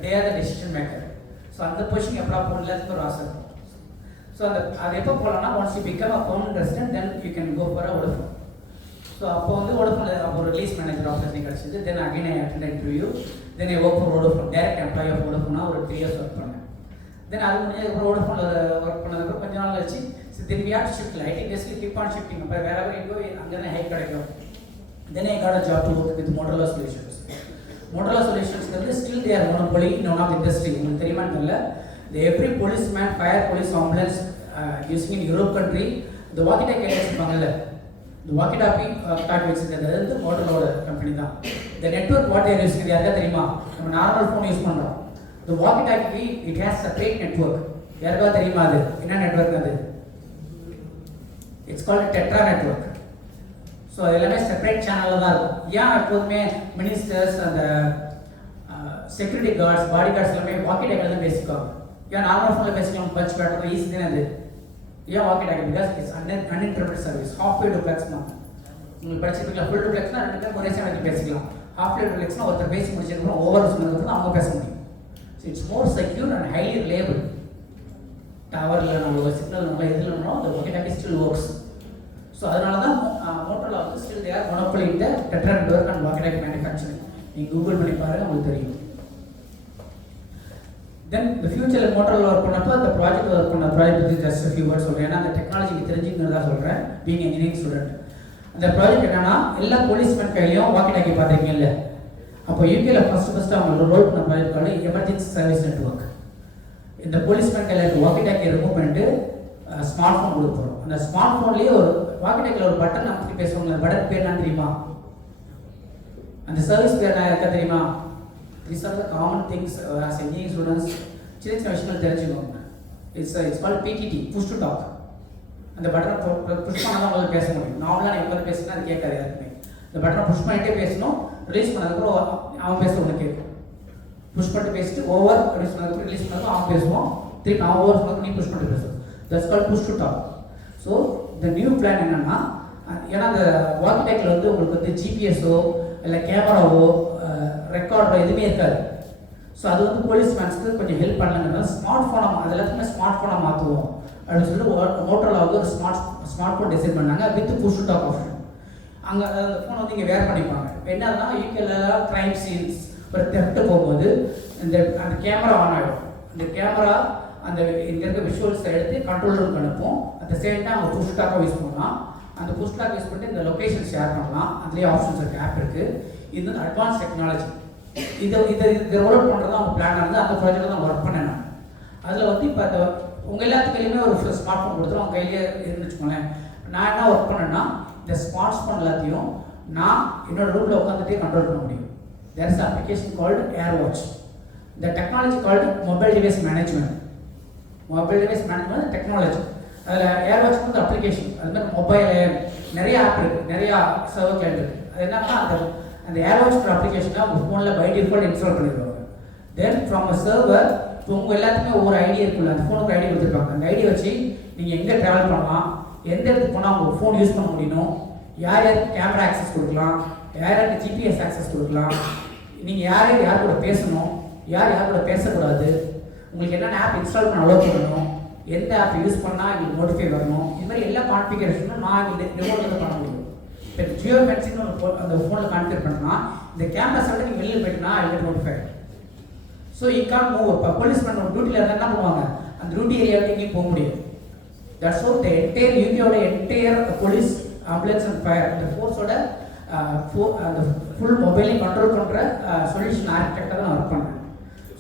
They are the decision maker. So அந்த பொசிஷன் எப்படா போகணும் எல்லாத்துக்கும் ஒரு ஆசை இருக்கும். ஸோ அது எப்போ போகலாம்னா once you become a permanent resident then you can go for a Vodafone. So அப்போ வந்து வோடஃபோனில் அப்போ ஒரு ரிலீஸ் மேனேஜர் ஆஃபீஸ் கிடச்சிது. Then again I attend interview. Then I work for Vodafone. Direct employee of வோடஃபோனாக ஒரு 3 இயர்ஸ் ஒர்க் பண்ணேன். தென் அது முடிஞ்சதுக்கப்புறம் வோடஃபோனில் ஒர்க் பண்ணதுக்கப்புறம் கொஞ்ச நாள் கழிச்சு then we have shift IT டெஸ்ட்லி கீப் ஆன் ஷிஃப்டிங். அப்போ வேற எங்கோ அங்கே தான் ஹைக் கிடைக்கும். Then I got a job to work with Motorola Solutions. Motorola Solutions வந்து still they are monopoly in one of the industry. உங்களுக்கு தெரியுமான்னு தெரியல. Every policeman, fire police, ambulance using in Europe country the walkie-talkie வச்சிருப்பாங்கல்ல, இந்த walkie-talkie card வச்சிருக்கிறது வந்து Motorola company தான். the network what they are using யாருக்கா தெரியுமா? நம்ம நார்மல் ஃபோன் யூஸ் பண்றோம். the walkie-talkie it has separate network. யாருக்கா தெரியுமா அது என்ன நெட்வொர்க் அது? it's called tetra network. So அது எல்லாமே செப்பரேட் சேனலில் தான் இருக்கும். ஏன் எப்போதுமே மினிஸ்டர்ஸ் அந்த செக்யூரிட்டி கார்ட்ஸ், பாடி கார்ட்ஸ் எல்லாமே walkie-talkie தான் பேசிக்குவாங்க. ஏன் நார்மல் ஃபோனில் பேசிக்கலாம் பச் பேட்டர் ஈஸி தானே அது. ஏன் walkie-talkie? Because it's uninterrupted service. Half way duplex தான் உங்களுக்கு படிச்சிருக்கீங்களா? ஃபுல் டூப்ளெக்ஸ்னா 2 பேர் ஒரே சேனலுக்கு பேசிக்கலாம். ஹாஃப் வே டூப்ளெக்ஸ்னா ஒருத்தர் பேசி முடிச்சதுக்கப்புறம் ஓவர் சொன்னதுக்கப்புறம் அவங்க பேச முடியும். So it's more secure and highly reliable. டவரில் நம்ம சிக்னல் நல்லா எதுலனோ அந்த walkie-talkie ஸ்டில் ஒர்க்ஸ். ஸோ அதனால தான் மோட்டோரோலா வந்து still they are monopoly in the tetra network and walkie-talkie manufacturing. நீங்கள் கூகுள் பண்ணி பாருங்கள் உங்களுக்கு தெரியும். தென் இந்த ஃபியூச்சரில் மோட்டரோலா ஒர்க் பண்ணப்போ அந்த ப்ராஜெக்ட் ஒர்க் பண்ண ப்ராஜெக்ட் பற்றி ஜஸ்ட் ஃபியூ வேர்ட்ஸ் சொல்கிறேன். ஏன்னா அந்த டெக்னாலஜிக்கு தெரிஞ்சுக்கிறதா சொல்கிறேன். Being engineering student. அந்த ப்ராஜெக்ட் என்னன்னா எல்லா போலீஸ்மேன் கையிலையும் walkie-talkie பார்த்துருக்கீங்கல்ல. அப்போ யூகேல ஃபர்ஸ்ட் அவங்க ரோல் பண்ண ப்ராஜெக்ட் கால் எமர்ஜென்சி சர்வீஸ் நெட்வொர்க். இந்த போலீஸ்மேன் கையில் இருக்க walkie-talkie ரிமூவ் பண்ணிட்டு ஸ்மார்ட் ஃபோன் கொடுக்க போகிறோம். அந்த ஸ்மார்ட் ஃபோன்லேயே ஒரு வாக்கிடேக்கில் ஒரு பட்டன் அப்படி பேசுவாங்க, பட்டன் பேர் என்ன தெரியுமா? அந்த சர்வீஸ் பேர் என்ன இருக்க தெரியுமா? These are the common things as engineering students சின்ன சின்ன விஷயங்கள் தெரிஞ்சுக்கோங்க. It's called PTT, push to talk. அந்த பட்டனை புஷ் பண்ணால் தான் உங்களுக்கு பேச முடியும். நார்மலாக நீ எப்போது பேசுனா அது கேட்காது யாருக்குமே. இந்த பட்டனை புஷ் பண்ணிகிட்டே பேசணும், ரிலீஸ் பண்ணதுக்கப்புறம் அவன் பேச ஒன்று கேட்கும். புஷ் பண்ணிட்டு பேசிட்டு ஓவர் ரிலீஸ் பண்ணதுக்கப்புறம் ரிலீஸ் பண்ணதுக்கும் அவன் பேசுவான், திருப்பி அவன் ஓவர் சொன்னதுக்கு நீ புஷ் பண்ணிட்டு பேசுவோம். That's called push to talk. So இந்த நியூ பிளான் என்னென்னா, ஏன்னா அந்த வாக்கிடேக்கில் வந்து உங்களுக்கு வந்து ஜிபிஎஸோ இல்லை கேமராவோ ரெக்கார்டோ எதுவுமே இருக்காது. ஸோ அது வந்து போலீஸ் மேன்ஸ்க்கு கொஞ்சம் ஹெல்ப் பண்ணலங்கிறதுனால ஸ்மார்ட் ஃபோனாக அது எல்லாத்துக்குமே ஸ்மார்ட் ஃபோனாக மாற்றுவோம் அப்படின்னு சொல்லிட்டு மோட்டோவில் வந்து ஒரு ஸ்மார்ட் ஃபோன் டிசைன் பண்ணாங்க வித் புஷ் டாக் ஆப்ஷன். அங்கே அந்த ஃபோன் வந்து இங்கே வேர் பண்ணிப்பாங்க. இப்போ என்னன்னா யூகேல க்ரைம் சீன்ஸ் ஒரு தெஃப்ட் போகும்போது அந்த கேமரா ஆன் ஆகிடும். அந்த கேமரா அந்த இங்கே இருக்க விஷுவல்ஸை எடுத்து கண்ட்ரோல் ரூமுக்கு அனுப்பும். அட் த சேம் டைம் அவங்க புஷ் டாக்காக யூஸ் பண்ணலாம். அந்த புஷ் டாக் யூஸ் பண்ணிட்டு இந்த லொக்கேஷன் ஷேர் பண்ணலாம். அதுலேயே ஆப்ஷன்ஸ் இருக்குது, ஆப் இருக்குது. இது வந்து அட்வான்ஸ் டெக்னாலஜி. இதை ரோல் அவுட் பண்ணுறது அவங்க பிளான் இருந்து அந்த ப்ராஜெக்ட் தான் ஒர்க் பண்ணேன் நான். அதில் வந்து இப்போ அந்த உங்கள் எல்லாத்து கையிலுமே ஒரு ஸ்மார்ட் ஃபோன் கொடுத்துரும், அவங்க கையிலேயே இருந்து வச்சுக்கோங்களேன். நான் என்ன ஒர்க் பண்ணேன்னா, இந்த ஸ்மார்ட் ஃபோன் எல்லாத்தையும் நான் என்னோட ரூமில் உட்காந்துட்டே கண்ட்ரோல் பண்ண முடியும். There is application called AirWatch. இந்த technology called mobile device management. Mobile device management technology. அதில் ஏர் வாட்ச் வந்து அப்ளிகேஷன். அது மாதிரி மொபைல் நிறைய ஆப் இருக்குது, நிறையா சர்வர் கிளைண்ட் இருக்குது. அது என்னன்னா அந்த ஏர் வாட்ச் அப்ளிகேஷனை உங்கள் ஃபோனில் பை டிஃபால்ட் இன்ஸ்டால் பண்ணிடுவாங்க. தென் ஃப்ரம் அ சர்வர் இப்போ உங்கள் எல்லாத்துக்குமே ஒவ்வொரு ஐடி இருக்குல்ல, அந்த ஃபோனுக்கு ஐடி கொடுத்துருப்பாங்க. அந்த ஐடி வச்சு நீங்கள் எங்கே ட்ராவல் பண்ணலாம், எந்த இடத்துக்கு போனால் உங்கள் ஃபோன் யூஸ் பண்ண முடியணும், யார் யாருக்கு கேமரா ஆக்சஸ் கொடுக்கலாம், யார் யாருக்கு ஜிபிஎஸ் ஆக்சஸ் கொடுக்கலாம், நீங்கள் யார் கூட பேசணும், யார் கூட பேசக்கூடாது, உங்களுக்கு என்னென்ன ஆப் இன்ஸ்டால் பண்ண அலோவ் பண்ணணும், எந்த ஆப் யூஸ் பண்ணால் எங்களுக்கு நோட்டிஃபை வரணும், இது மாதிரி எல்லா கான்ஃபிகரேஷனும் நான் ரிமோட்டில் பண்ண முடியும். இப்போ ஜியோ மேக்ஸின்னு அந்த ஃபோனில் கான்ஃபிகர் பண்ணால் இந்த கேமரா சைடு நீங்கள் வெளியில் போயிட்டுனா I notify. So you can't move. இப்போ போலீஸ் பண்ண டியூட்டியில் இருந்தால் என்ன பண்ணுவாங்க, அந்த டியூட்டி ஏரியாவுக்கு எங்கேயும் போக முடியும். தட்ஸ் ஸோ த என்டையர் யூகேயோட entire police ambulance and fire இந்த ஃபோர்ஸோட அந்த ஃபுல் மொபைலையும் கண்ட்ரோல் பண்ணுற சொல்யூஷன் ஆர்கிடெக்டாக தான் ஒர்க் பண்ணுறேன்.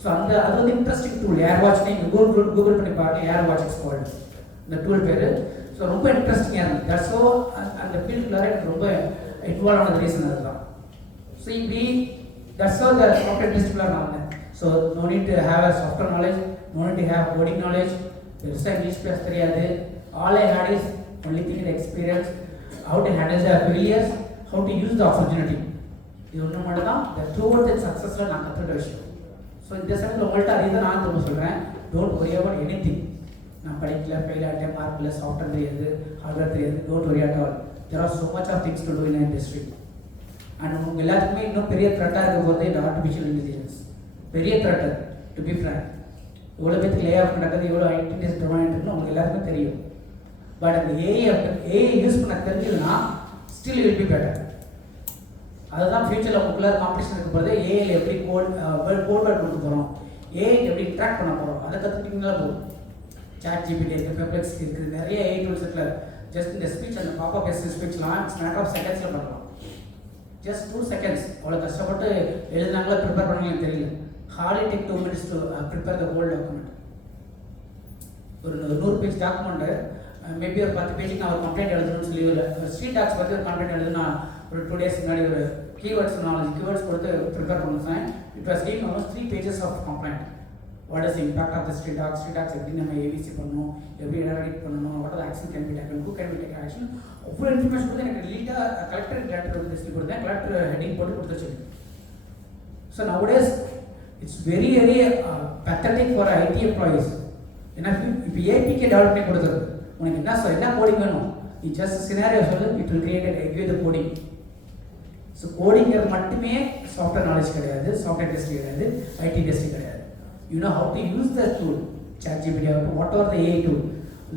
ஸோ அது வந்து இன்ட்ரெஸ்டிங் டூல். ஏர் வாட்ச் நீங்கள் கூகுள் பண்ணி பாருங்கள், ஏர் வாட்ச் எக்ஸ்போர்ட் இந்த டூல் பேர். ஸோ ரொம்ப இன்ட்ரெஸ்டிங்காக இருந்தது. தட்ஸ் ஸோ அந்த ஃபீல்டுக்குள்ளார எனக்கு ரொம்ப இன்வால்வ் ஆனது ரீசன் அதுதான். ஸோ இப்படி தட்ஸ் ஸோ த சாஃப்ட்வேர் இண்டஸ்ட்ரிக்குள்ளார நான் வந்தேன். So no need to have a software knowledge, no need to have coding knowledge, பெருசாக இங்கிலீஷ் பேச தெரியாது. All I had is only thing in experience, how to handle the failures, how to use the opportunity. இது ஒன்று மட்டும் தான் இந்த through out the சக்ஸஸில் நான் கற்றுக்கிட்ட விஷயம். ஸோ இந்த சமயத்தில் உங்கள்கிட்ட அதே தான் நான் திரும்ப சொல்கிறேன், don't worry about any thing. நான் படிக்கல, ஃபெயில் ஆகிட்டேன், மார்க் இல்லை, சாஃப்ட்வேர் தெரியாது, ஹார்ட்வேர் தெரியாது, don't worry at all. There are so much of things to do in industry. And உங்கள் எல்லாத்துக்குமே இன்னும் பெரிய த்ரெட்டாக இருக்க போது இந்த ஆர்டிஃபிஷியல் இன்டெலிஜென்ஸ் பெரிய த்ரெட்டு. டு பி ஃப்ராங்க், இவ்வளோ பேருக்கு லே ஆஃப் நடக்குது, இவ்வளோ ஐடென்டிஸ் டிமாண்ட் இருக்குன்னு உங்களுக்கு எல்லாருக்கும் தெரியும். பட் அந்த ஏஐ யூஸ் பண்ண தெரிஞ்சதுன்னா ஸ்டில் வில் பி பெட்டர். அதுதான் ஃபியூச்சரில் உங்களுக்குள்ள காம்படிஷன் இருக்க போது. ஏஐயில் எப்படி கோட் கொடுக்க போகிறோம், ஏஐ எப்படி இன்ட்ராக்ட் பண்ண போகிறோம், அதை கற்றுக்கிட்டீங்களா போதும். சாட் ஜிபிடி இருக்குது, பெர்ப்ளெக்ஸிட்டி இருக்குது, நிறைய ஏஐ டூல்ஸ் இருக்குல்ல. ஜஸ்ட் இந்த ஸ்பீச், அந்த பாப்பா பேசுகிற ஸ்பீச்லாம் இட்ஸ் மேட்டர் ஆஃப் செகண்ட்ஸில் பண்ணலாம். Just 2 seconds. அவ்வளோ கஷ்டப்பட்டு எழுதினாங்களா ப்ரிப்பேர் பண்ணாங்களே தெரியல. Hardly take 2 minutes to prepare the whole document. ஒரு 100 பேஜ் டாக்குமெண்ட்டு மேபி ஒரு 10 பேஜுக்கு நான் ஒரு கம்ப்ளைண்ட் எழுதணும்னு சொல்லி ஒரு ஸ்ட்ரீட் டாக்ஸ் பற்றி ஒரு கம்ப்ளைண்ட் எழுதுனா ஒரு 2 days முன்னாடி ஒரு கீவேர்ட்ஸ் 4 கீவேர்ட்ஸ் கொடுத்து ப்ரிப்பேர் பண்ணேன். It was team almost 3 pages of complaint. What is impact of the street dogs எப்படி நம்ம ஏபிசி பண்ணணும், எப்படி எடாடிட் பண்ணணும், what are action can be taken, who can be take action, அவ்வளோ இன்ஃபர்மேஷன் கொடுத்து எனக்கு லீட்டாக கலெக்டர் லிஸ்ட் கொடுத்தேன். கலெக்டர் ஹெட்டிங் போட்டு கொடுத்துச்சு. So nowadays it's very pathetic for IT employees. ஏன்னா இப்போ ஏபிகே டெவலப் பண்ணி கொடுத்துருது. உனக்கு என்ன கோடிங் வேணும், நீ ஜஸ்ட் சினாரியோ சொல்லு, it will create the coding. So கோடிங்கிறது மட்டுமே சாஃப்ட்வேர் நாலேஜ் கிடையாது, சாஃப்ட்வேர் இண்டஸ்ட்ரி கிடையாது, ஐடி இண்டஸ்ட்ரி கிடையாது. You know how to use the tool, ChatGPT or whatever the AI tool.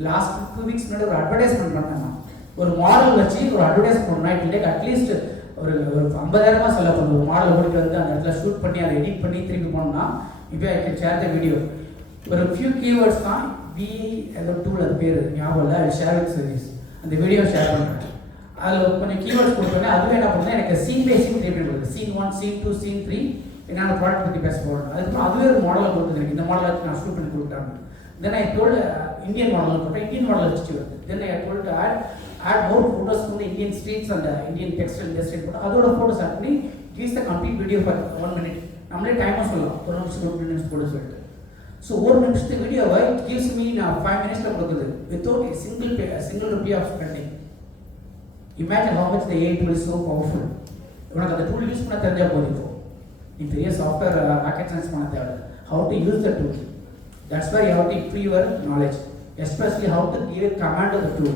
Last 2 weeks முன்னாடி ஒரு அட்வர்டைஸ்மெண்ட் பண்ணேன். ஒரு மாடல் வச்சு ஒரு அட்வர்டைஸ் பண்ணால் இட் டேக் அட்லீஸ்ட் ஒரு 50,000 செலவு பண்ணுவோம். ஒரு மாடல் ஓடிட்டு வந்து அந்த இடத்துல ஷூட் பண்ணி அதை எடிட் பண்ணி திருப்பி போனோம்னா இப்போ I can share the video. ஒரு ஃபியூ கீவேர்ட்ஸ் தான் ஏதோ டூல் அது பேர் ஞாபகம் இல்லை, அது ஷேர் வித் சர்வீஸ். அந்த வீடியோ ஷேர் பண்ணுறேன். அதில் கொஞ்சம் கீவேர்ட்ஸ் கொடுத்தோன்னே அதுவே என்ன பண்ணுறேன், எனக்கு சீன் பை சீன் ட்ரீட்மெண்ட் கொடுக்குது. Scene 1, Scene 2, Scene 3 என்னென்ன ப்ராடக்ட் பற்றி பேச போகிறோம். அதுக்கப்புறம் அதுவே ஒரு மாடலை கொடுக்குது. எனக்கு இந்த மாடலை வச்சு நான் ஷூட் பண்ணி கொடுக்குறாங்க. Then I told Indian model போட்டேன், இந்தியன் மாடல் வச்சுட்டு வருது. Then I told add add more photos வந்து Indian streets and Indian textile industry போட்டு அதோட ஃபோட்டோஸ் ஆட் பண்ணி gives the complete video for 1 minute. நம்மளே டைமாக சொல்லலாம் 1 நிமிஷம் 2 minutes போட்டு சொல்லிட்டு. ஸோ 1 நிமிஷத்துக்கு வீடியோவை இட் கிவ்ஸ் மீ நான் 5 minutesல கொடுக்குது without a single rupee of spending. Imagine how much the AI tool is so powerful. உனக்கு அந்த டூல் யூஸ் பண்ண தெரிஞ்சால் போதும். நீ பெரிய சாஃப்ட்வேர் ராக்கெட் சயின்ஸ் பண்ண தேவை. How to use the tool. That's why you have to improve your knowledge. Especially how to give a command to the tool.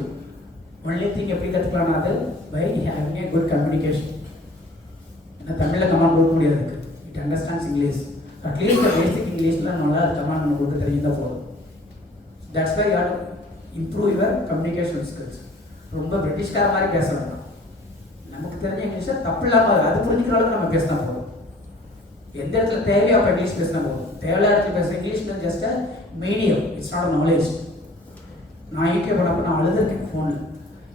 Only thing எப்படி கற்றுக்கலாம் அது by having a good communication. ஏன்னா தமிழில் command கொடுக்க முடியாது. It understands English. At least the basic Englishல நம்மளால அது command நம்ம கொடுக்க தெரிஞ்சால் போதும். That's why you have to improve your communication skills. ரொம்ப பிரிட்டிஷ்கார மாதிரி பேசலாம். நமக்கு தெரிஞ்ச இங்கிலீஷை தப்பு இல்லாமல் அது புரிஞ்சுக்கிற அளவுக்கு நம்ம பேசினா போதும். எந்த இடத்துல தேவையோ அப்போ இங்கிலீஷ் பேசினா போதும். தேவையான இடத்துல பேசுகிற English just a medium, it's not a knowledge. நான் யூகே பண்ணப்போ நான் அழுதுருக்கேன் ஃபோனில்.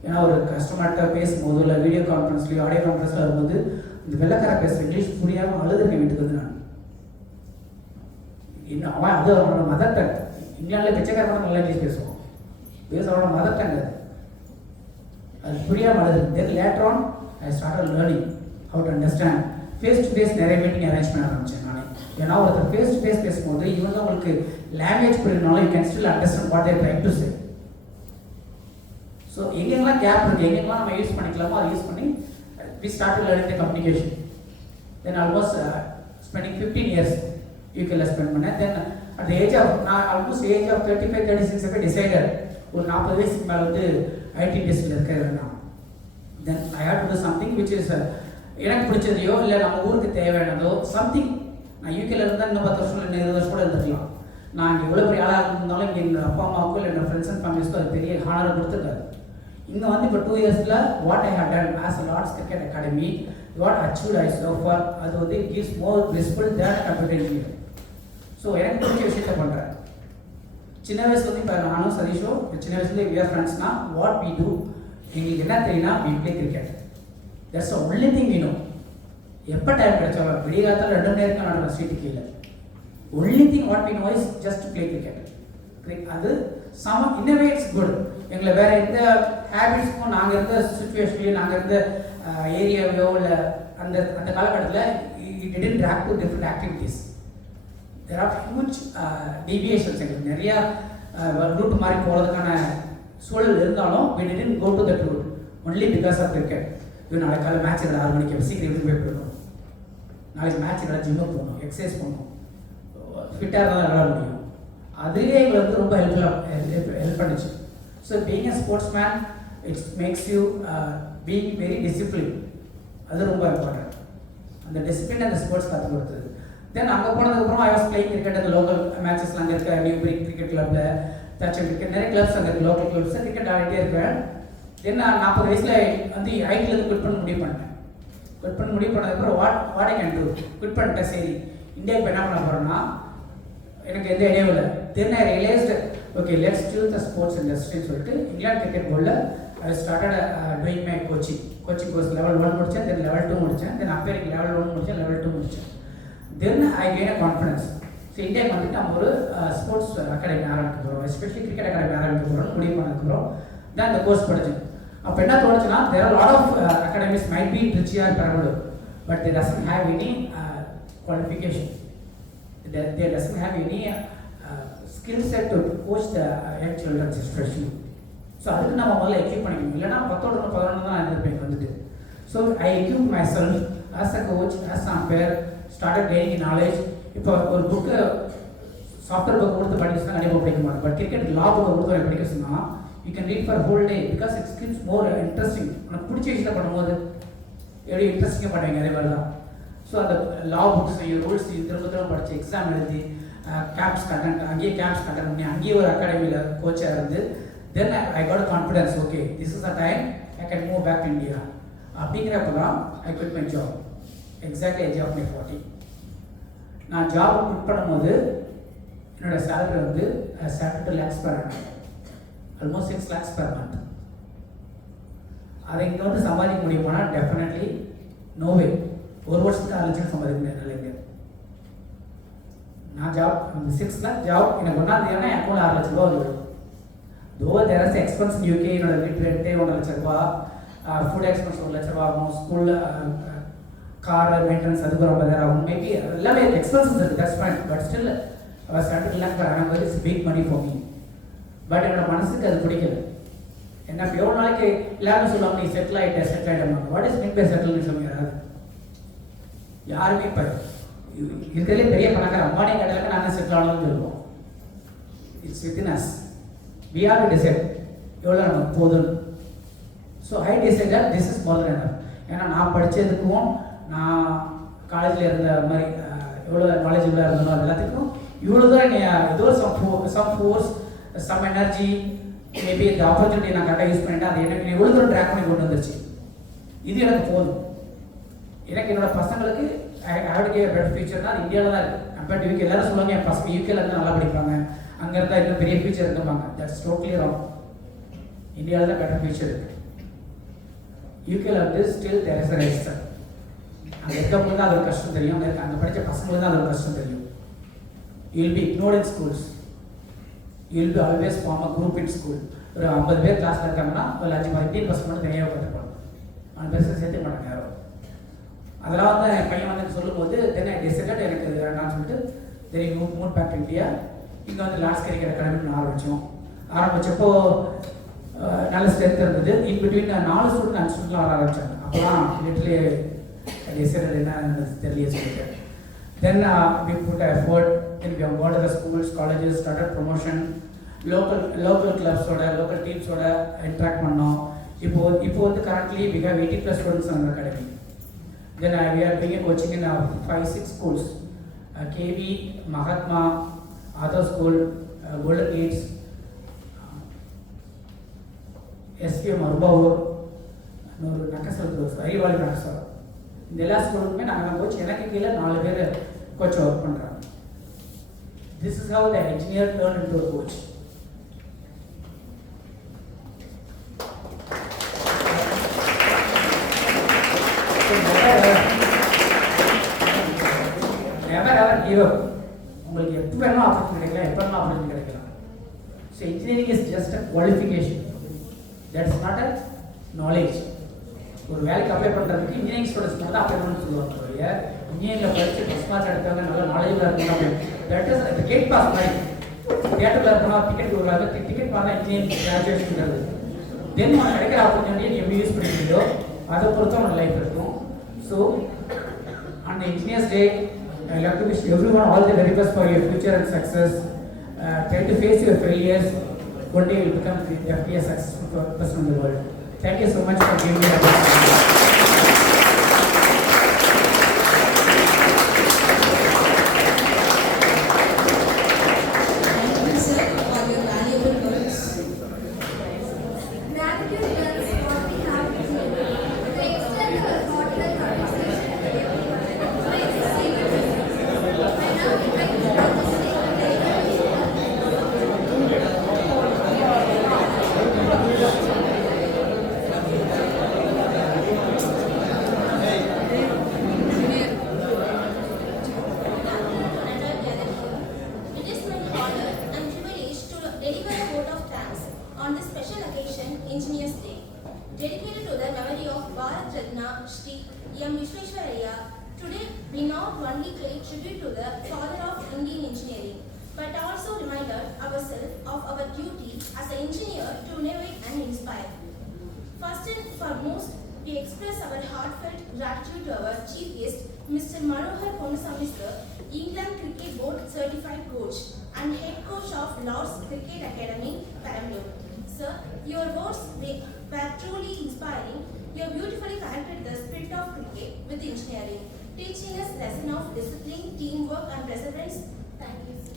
ஏன்னா ஒரு கஸ்டமர்கிட்ட பேசும்போது இல்லை வீடியோ கான்ஃபரன்ஸ்லையோ ஆடியோ கான்ஃபரன்ஸில் வரும்போது இந்த வெள்ளக்கார பேசுகிற இங்கிலீஷ் புரியாமல் அழுதுருக்கேன் வீட்டுக்கு வந்து நான். இன்னும் அவன் அது அவனோட மதர் டங். இங்கிலாண்டில் பிச்சைக்காரமான நல்லா இங்கிலீஷ் பேசுவான். அவனோட மதர் டங் அது புரியாமல் அழுது. Then later on I started learning how to understand. Face to face நிறைய மீட்டிங் அரேஞ்ச் பண்ண ஆரம்பித்தேன் நானே. ஏன்னா ஒருத்தர் ஃபேஸ் டு ஃபேஸ் பேசும்போது இவங்க உங்களுக்கு லாங்குவேஜ் புரியனாலும் you can still understand what they're trying to say. So எங்கெங்கெல்லாம் கேப் இருக்குது, எங்கெங்கெல்லாம் நம்ம யூஸ் பண்ணிக்கலாமோ அதை யூஸ் பண்ணி we start learning the communication. Then almost spending 15 years யூகேல ஸ்பெண்ட் பண்ணேன். தென் அட் ஏஜ் ஆஃப் நான் ஆல்மோஸ்ட் ஏஜ் ஆஃப் 35-36 டிசைடட் ஒரு 40 வயசுக்கு மேலே வந்து ஐடி இண்டஸ்ட்ரியில் இருக்கிறது நான். Then I have to do something which is எனக்கு பிடிச்சதையோ இல்லை நம்ம ஊருக்கு தேவையானதோ சம்திங். நான் யூகேல இருந்தால் இன்னும் 10 வருஷம் இல்லை 20 வருஷம் கூட இருந்துக்கலாம். நான் இங்கே எவ்வளோ பெரிய ஆளாக இருந்தாலும் இங்கே எங்கள் அப்பா அம்மாவுக்கும் இல்லை என்னோட ஃப்ரெண்ட்ஸ் அண்ட் ஃபேமிலிஸ்க்கும் அது பெரிய ஹானர் கொடுத்துருக்காரு. இங்கே வந்து இப்போ 2 yearsல what I have done as a Lord's cricket academy what achieved I love for அது வந்து it gives more blissful than computer engineer. So எனக்கு பிடிச்ச விஷயத்த பண்ணுறேன். சின்ன வயசுல வந்து இப்போ நானும் சதீஷும் சின்ன வயசுலேயே வி ஆர் ஃப்ரெண்ட்ஸ்னா வாட் வி டூ எங்களுக்கு என்ன தெரியும்னா we play cricket. That's the only thing we know. எப்போ டைம் கிடைச்சாலும் விடிய காலத்தில் 2 மணி நேரம் நடக்கிற ஸ்ட்ரீட்டு கீழே only thing what we know is just play cricket. அது இன்னவே இட்ஸ் குட். எங்களை வேறு எந்த ஹேபிட்ஸ்க்கும் நாங்கள் இருந்த சுச்சுவேஷன்லையோ நாங்கள் இருந்த ஏரியாவையோ இல்லை அந்த அந்த காலகட்டத்தில் it didn't track to different activities. There are huge deviations. எங்களுக்கு நிறையா ரூட் மாதிரி போகிறதுக்கான சூழல் இருந்தாலும் we didn't go to that route only because of cricket. இவன் நாளைக்கு காலை மேட்ச் இல்லை 6 மணிக்கு சீக்கிரம் எப்படி போய் போயிடணும், நாளைக்கு மேட்ச் இல்லை ஜிம்முக்கு போகணும், எக்ஸசைஸ் பண்ணணும், ஃபிட்டாக தான் விளாட முடியும். அதுவே எங்களை வந்து ரொம்ப ஹெல்ப் பண்ணிச்சு. So being a sports man it's makes you being very discipline. அது ரொம்ப இம்பார்ட்டன்ட். அந்த டிசிப்ளின் அந்த ஸ்போர்ட்ஸ் கற்றுக் கொடுத்தது. தென் அங்கே போனதுக்கப்புறம் ஐ வாஸ் பிளேயிங் கிரிக்கெட். அந்த லோக்கல் மேட்சஸ்லாம் அங்கே இருக்க நியூபரி கிரிக்கெட் கிளப்பில் தச்சல் கிரிக்கெட் நிறைய கிளப்ஸ் அங்கே இருக்குது, லோக்கல் கிளப்ஸ் கிரிக்கெட் ஆடிட்டே இருக்கேன். தென் நான் 40 வயசில் வந்து ஐடியிலேருந்து குவிட் பண்ண முடிவு பண்ணிட்டேன். குவிட் பண்ண முடிவு பண்ணதுக்கப்புறம் what I can do quit பண்ணிட்டேன். சரி இந்தியாவுக்கு என்ன பண்ண போகிறேன்னா எனக்கு எந்த ஐடியாவும் இல்லை. Then I realised okay let's choose the sports இண்டஸ்ட்ரின்னு சொல்லிட்டு இங்கிலாந்து கிரிக்கெட் போர்டில் I started doing my coaching course level 1 முடித்தேன். தென் லெவல் 2 முடித்தேன். தென் அப்பேரிங் லெவல் 1 முடித்தேன், லெவல் 2 முடித்தேன். Then I gain a confidence. So இந்தியாவுக்கு வந்துட்டு நம்ம ஒரு ஸ்போர்ட்ஸ் அகாடமி ஆரம்பிக்க போகிறோம், எஸ்பெஷலி கிரிக்கெட் அகாடமி ஆரம்பிக்க போகிறோம் முடிவு பண்ணதுக்கப்புறம் தான் இந்த கோர்ஸ் படித்தேன். அப்போ என்ன தோணுச்சுன்னா there are lot of academies might be Trichy or Perambalur, but they doesn't have any qualification. They doesn't have any skill set to coach the young children especially. So அதுக்கு நம்ம முதல்ல எக்யூப் பண்ணிக்கணும். இல்லைனா 10 to 11 தான் இருந்திருப்பேன் வந்துட்டு. So I equip my self as a coach, as umpire, started gaining knowledge. இப்போ ஒரு புக்கு சாஃப்ட்வேர் புக் கொடுத்து படிச்சுன்னா கண்டிப்பாக படிக்க மாட்டோம். பட் கிரிக்கெட் லா புக்கை கொடுத்து படிக்க சொன்னால் you can read for whole day because it's gives more interesting. உனக்கு பிடிச்ச விஷயத்தை பண்ணும்போது எப்படி இன்ட்ரெஸ்டிங்காக பண்ணுவீங்க அதே மாதிரி தான். ஸோ அந்த லா புக்ஸ் ரூல்ஸ் திரும்ப திரும்ப படித்து எக்ஸாம் எழுதி கேம்ப்ஸ் கண்டக்ட் அங்கேயே கேம்ப்ஸ் கண்டக்ட் பண்ணி அங்கேயே ஒரு அகாடமியில் கோச்சாக இருந்து then I got confidence. Okay this is a time I can move back to India. அப்படிங்கிறப்ப தான் I quit my job exactly age of my 40. நான் ஜாப் குவிட் பண்ணும்போது என்னோடய சேலரி வந்து 72 lakhs per annum, almost 6 lakhs per month. அதை இங்கே வந்து சம்பாதிக்க முடியுமானா டெஃபினெட்லி நோவே. ஒரு வருஷத்துக்கு 6 லட்சம் சம்பாதிக்க முடியாது இல்லைங்க. நான் ஜாப் 6 lakh ஜாப் எனக்கு 1st தேதினா என் அக்கௌண்ட் 6 லட்ச ரூபா வந்துடும். though there is expense in UK, rent 1 lakh ரூபாய், food expense 1 lakh ரூபாய் ஆகும், ஸ்கூல் கார் மெயின்டெனன்ஸ் அதுக்கு ரொம்ப நேரம் ஆகும், மேபி எல்லாமே எக்ஸ்பென்சஸ் இருக்குது, that's fine, but still 7 lakh per annum is big money for me. But என்னோட மனசுக்கு அது பிடிக்கல. என்ன எவ்வளோ நாளைக்கு எல்லாரும் சொல்லுவாங்க நீ செட்டில் ஆகிட்டேன் வாட் இஸ் மீன் பை செட்டில்னு சொல்லுங்க. யாருமே இப்போ இருக்கிறதுலே பெரிய பணக்கார அம்பானி கடையில் நாங்கள் செட்டில் ஆனதுன்னு சொல்லுவோம். It's within us, we are to decide எவ்வளோ நமக்கு போதும். So I decided this is more than enough. ஏன்னா நான் படித்ததுக்கும் நான் காலேஜில் இருந்த மாதிரி எவ்வளோ நாலேஜபிளாக இருந்தனோ அது எல்லாத்துக்கும் இவ்வளோ தான் ஏதோ some force some energy maybe இந்த ஆப்பர்ச்சுனிட்டி நான் கரெக்டாக யூஸ் பண்ணிட்டேன், அது எனக்கு எவ்வளோ தூரம் ட்ராக் பண்ணி கொண்டு வந்துருச்சு. இது எனக்கு போதும். எனக்கு என்னோட பசங்களுக்கு ஆவடிக்கே பெட்டர் ஃபியூச்சர்னா அது இந்தியாவில் தான் இருக்குது. கம்பேர்ட் யூகே எல்லாரும் சொல்லுவாங்க என் பசங்க யூகேல இருந்தால் நல்லா படிப்பாங்க, அங்கே இருந்தால் இன்னும் பெரிய ஃபியூச்சர் இருக்குவாங்க. That's totally wrong. இந்தியாவில் தான் பெட்டர் ஃபியூச்சர் இருக்குது. யூகேல வந்து still there is a register. அங்கே இருக்கவங்களுக்கு தான் அது ஒரு கஷ்டம் தெரியும், அங்கே படித்த பசங்களுக்கு தான் அது ஒரு கஷ்டம் தெரியும். You will be ignored in schools, you will be always form a group in school. ஒரு 50 பேர் கிளாஸில் இருக்காங்கன்னா ஒரு 15% மட்டும் தனியாக கற்றுப்பாங்க, 5 பேர் சேர்த்து மாட்டாங்க யாரும். அதெல்லாம் வந்து என் பையன் வந்து சொல்லும்போது தென் ஐ டிசைடட் எனக்கு வேண்டாம்னு சொல்லிட்டு then move back to India. இங்கே வந்து லார்ட்ஸ் கிரிக்கெட் அகாடமின்னு ஆரம்பித்தப்போ நல்ல ஸ்ட்ரென்த் இருந்தது. இன் பிட்வீன் 4 ஸ்டூடெண்ட் 5 ஸ்டூடெண்ட்லாம் வர ஆரம்பித்தாங்க. அப்போலாம் லிட்டலி டிசைடட் என்ன தெரியல சொல்லிட்டு தென் we put effort, then we have gone to the schools, colleges, started promotion, local clubs ஓட local teams ஓட interact பண்ணோம். இப்போ வந்து currently we have 80+ students in our academy. Then we are doing a coaching in 5-6 schools, KB, Mahatma, Adha School, Golden Gates, SPM Arubavur, Nakasal, Arivali Nakasal. இந்த எல்லா ஸ்கூலுக்குமே நாங்கள் coach எனக்கு கீழே 4 பேர் கோச் ஒர்க் பண்ணுறாங்க. This is how the engineer turn into a coach. Never ever give up. உங்களுக்கு எப்போ வேணாலும் ஆப்பர்ச்சுனிட்டி கிடைக்கலாம், எப்போ வேணாலும் ஆப்பர்ச்சுனிட்டி கிடைக்கலாம். So engineering is just a qualification, that is not a knowledge. ஒரு வேலைக்கு அப்ளை பண்ணுறதுக்கு இன்ஜினியரிங் ஸ்டூடெண்ட்ஸ் மட்டும் தான் அப்ளை பண்ணணும்னு சொல்லுவாங்க. இன்ஜினியரிங்கில் படித்து ஃபஸ்ட் மார்க்ஸ் எடுத்தவங்க நல்லா நாலேஜில் இருக்கணும். தட் இஸ் டிக்கெட் பாஸ் மாதிரி. தியேட்டரில் இருக்கணும், டிக்கெட் கொடுக்குறாங்க, டிக்கெட் பார்த்தா இன்ஜினியரிங் கிராஜுவேஷன்ங்கிறது. தென் உனக்கு கிடைக்கிற ஆப்பர்ச்சுனிட்டியை நீ எப்படி யூஸ் பண்ணிக்கிறீங்களோ அதை பொறுத்து உனக்கு லைஃப் இருக்கும். So on engineers day I love to wish everyone all the very best for your future and success. Try to face your failures. One day you will become definitely a successful person in the world. Thank you so much for giving me that. Engineers Day, dedicated to the memory of Bharat Ratna Shri M. Vishweshwaraya. Today, we not only pay tribute to the father of Indian engineering, but also reminded ourselves of our duty as an engineer to innovate and inspire. First and foremost, we express our heartfelt gratitude to our chief guest, Mr. Manohar Ponnusamy sir, England Cricket Board certified coach and head coach of Lord's Cricket Academy, Perambalur. Sir, your words were truly inspiring. You beautifully connected the spirit of cricket with engineering, teaching us lesson of discipline, teamwork and perseverance. Thank you, sir.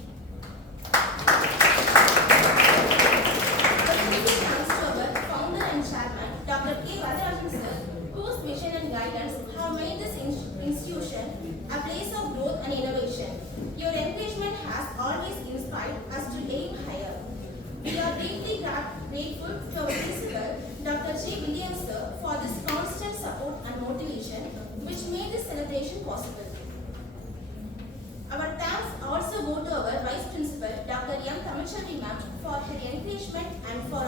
Thanks to our founder and chairman, Dr. K. Varadarajan sir, whose vision and guidance have made this institution a place of growth and innovation. Your encouragement has always inspired us to aim higher. We are deeply grateful to our principal, Dr. J. Williams sir, for this constant support and motivation which made this celebration possible. Our thanks also go to our Vice Principal, Dr. M. Tamilchelvi ma'am, for her encouragement enrichment and for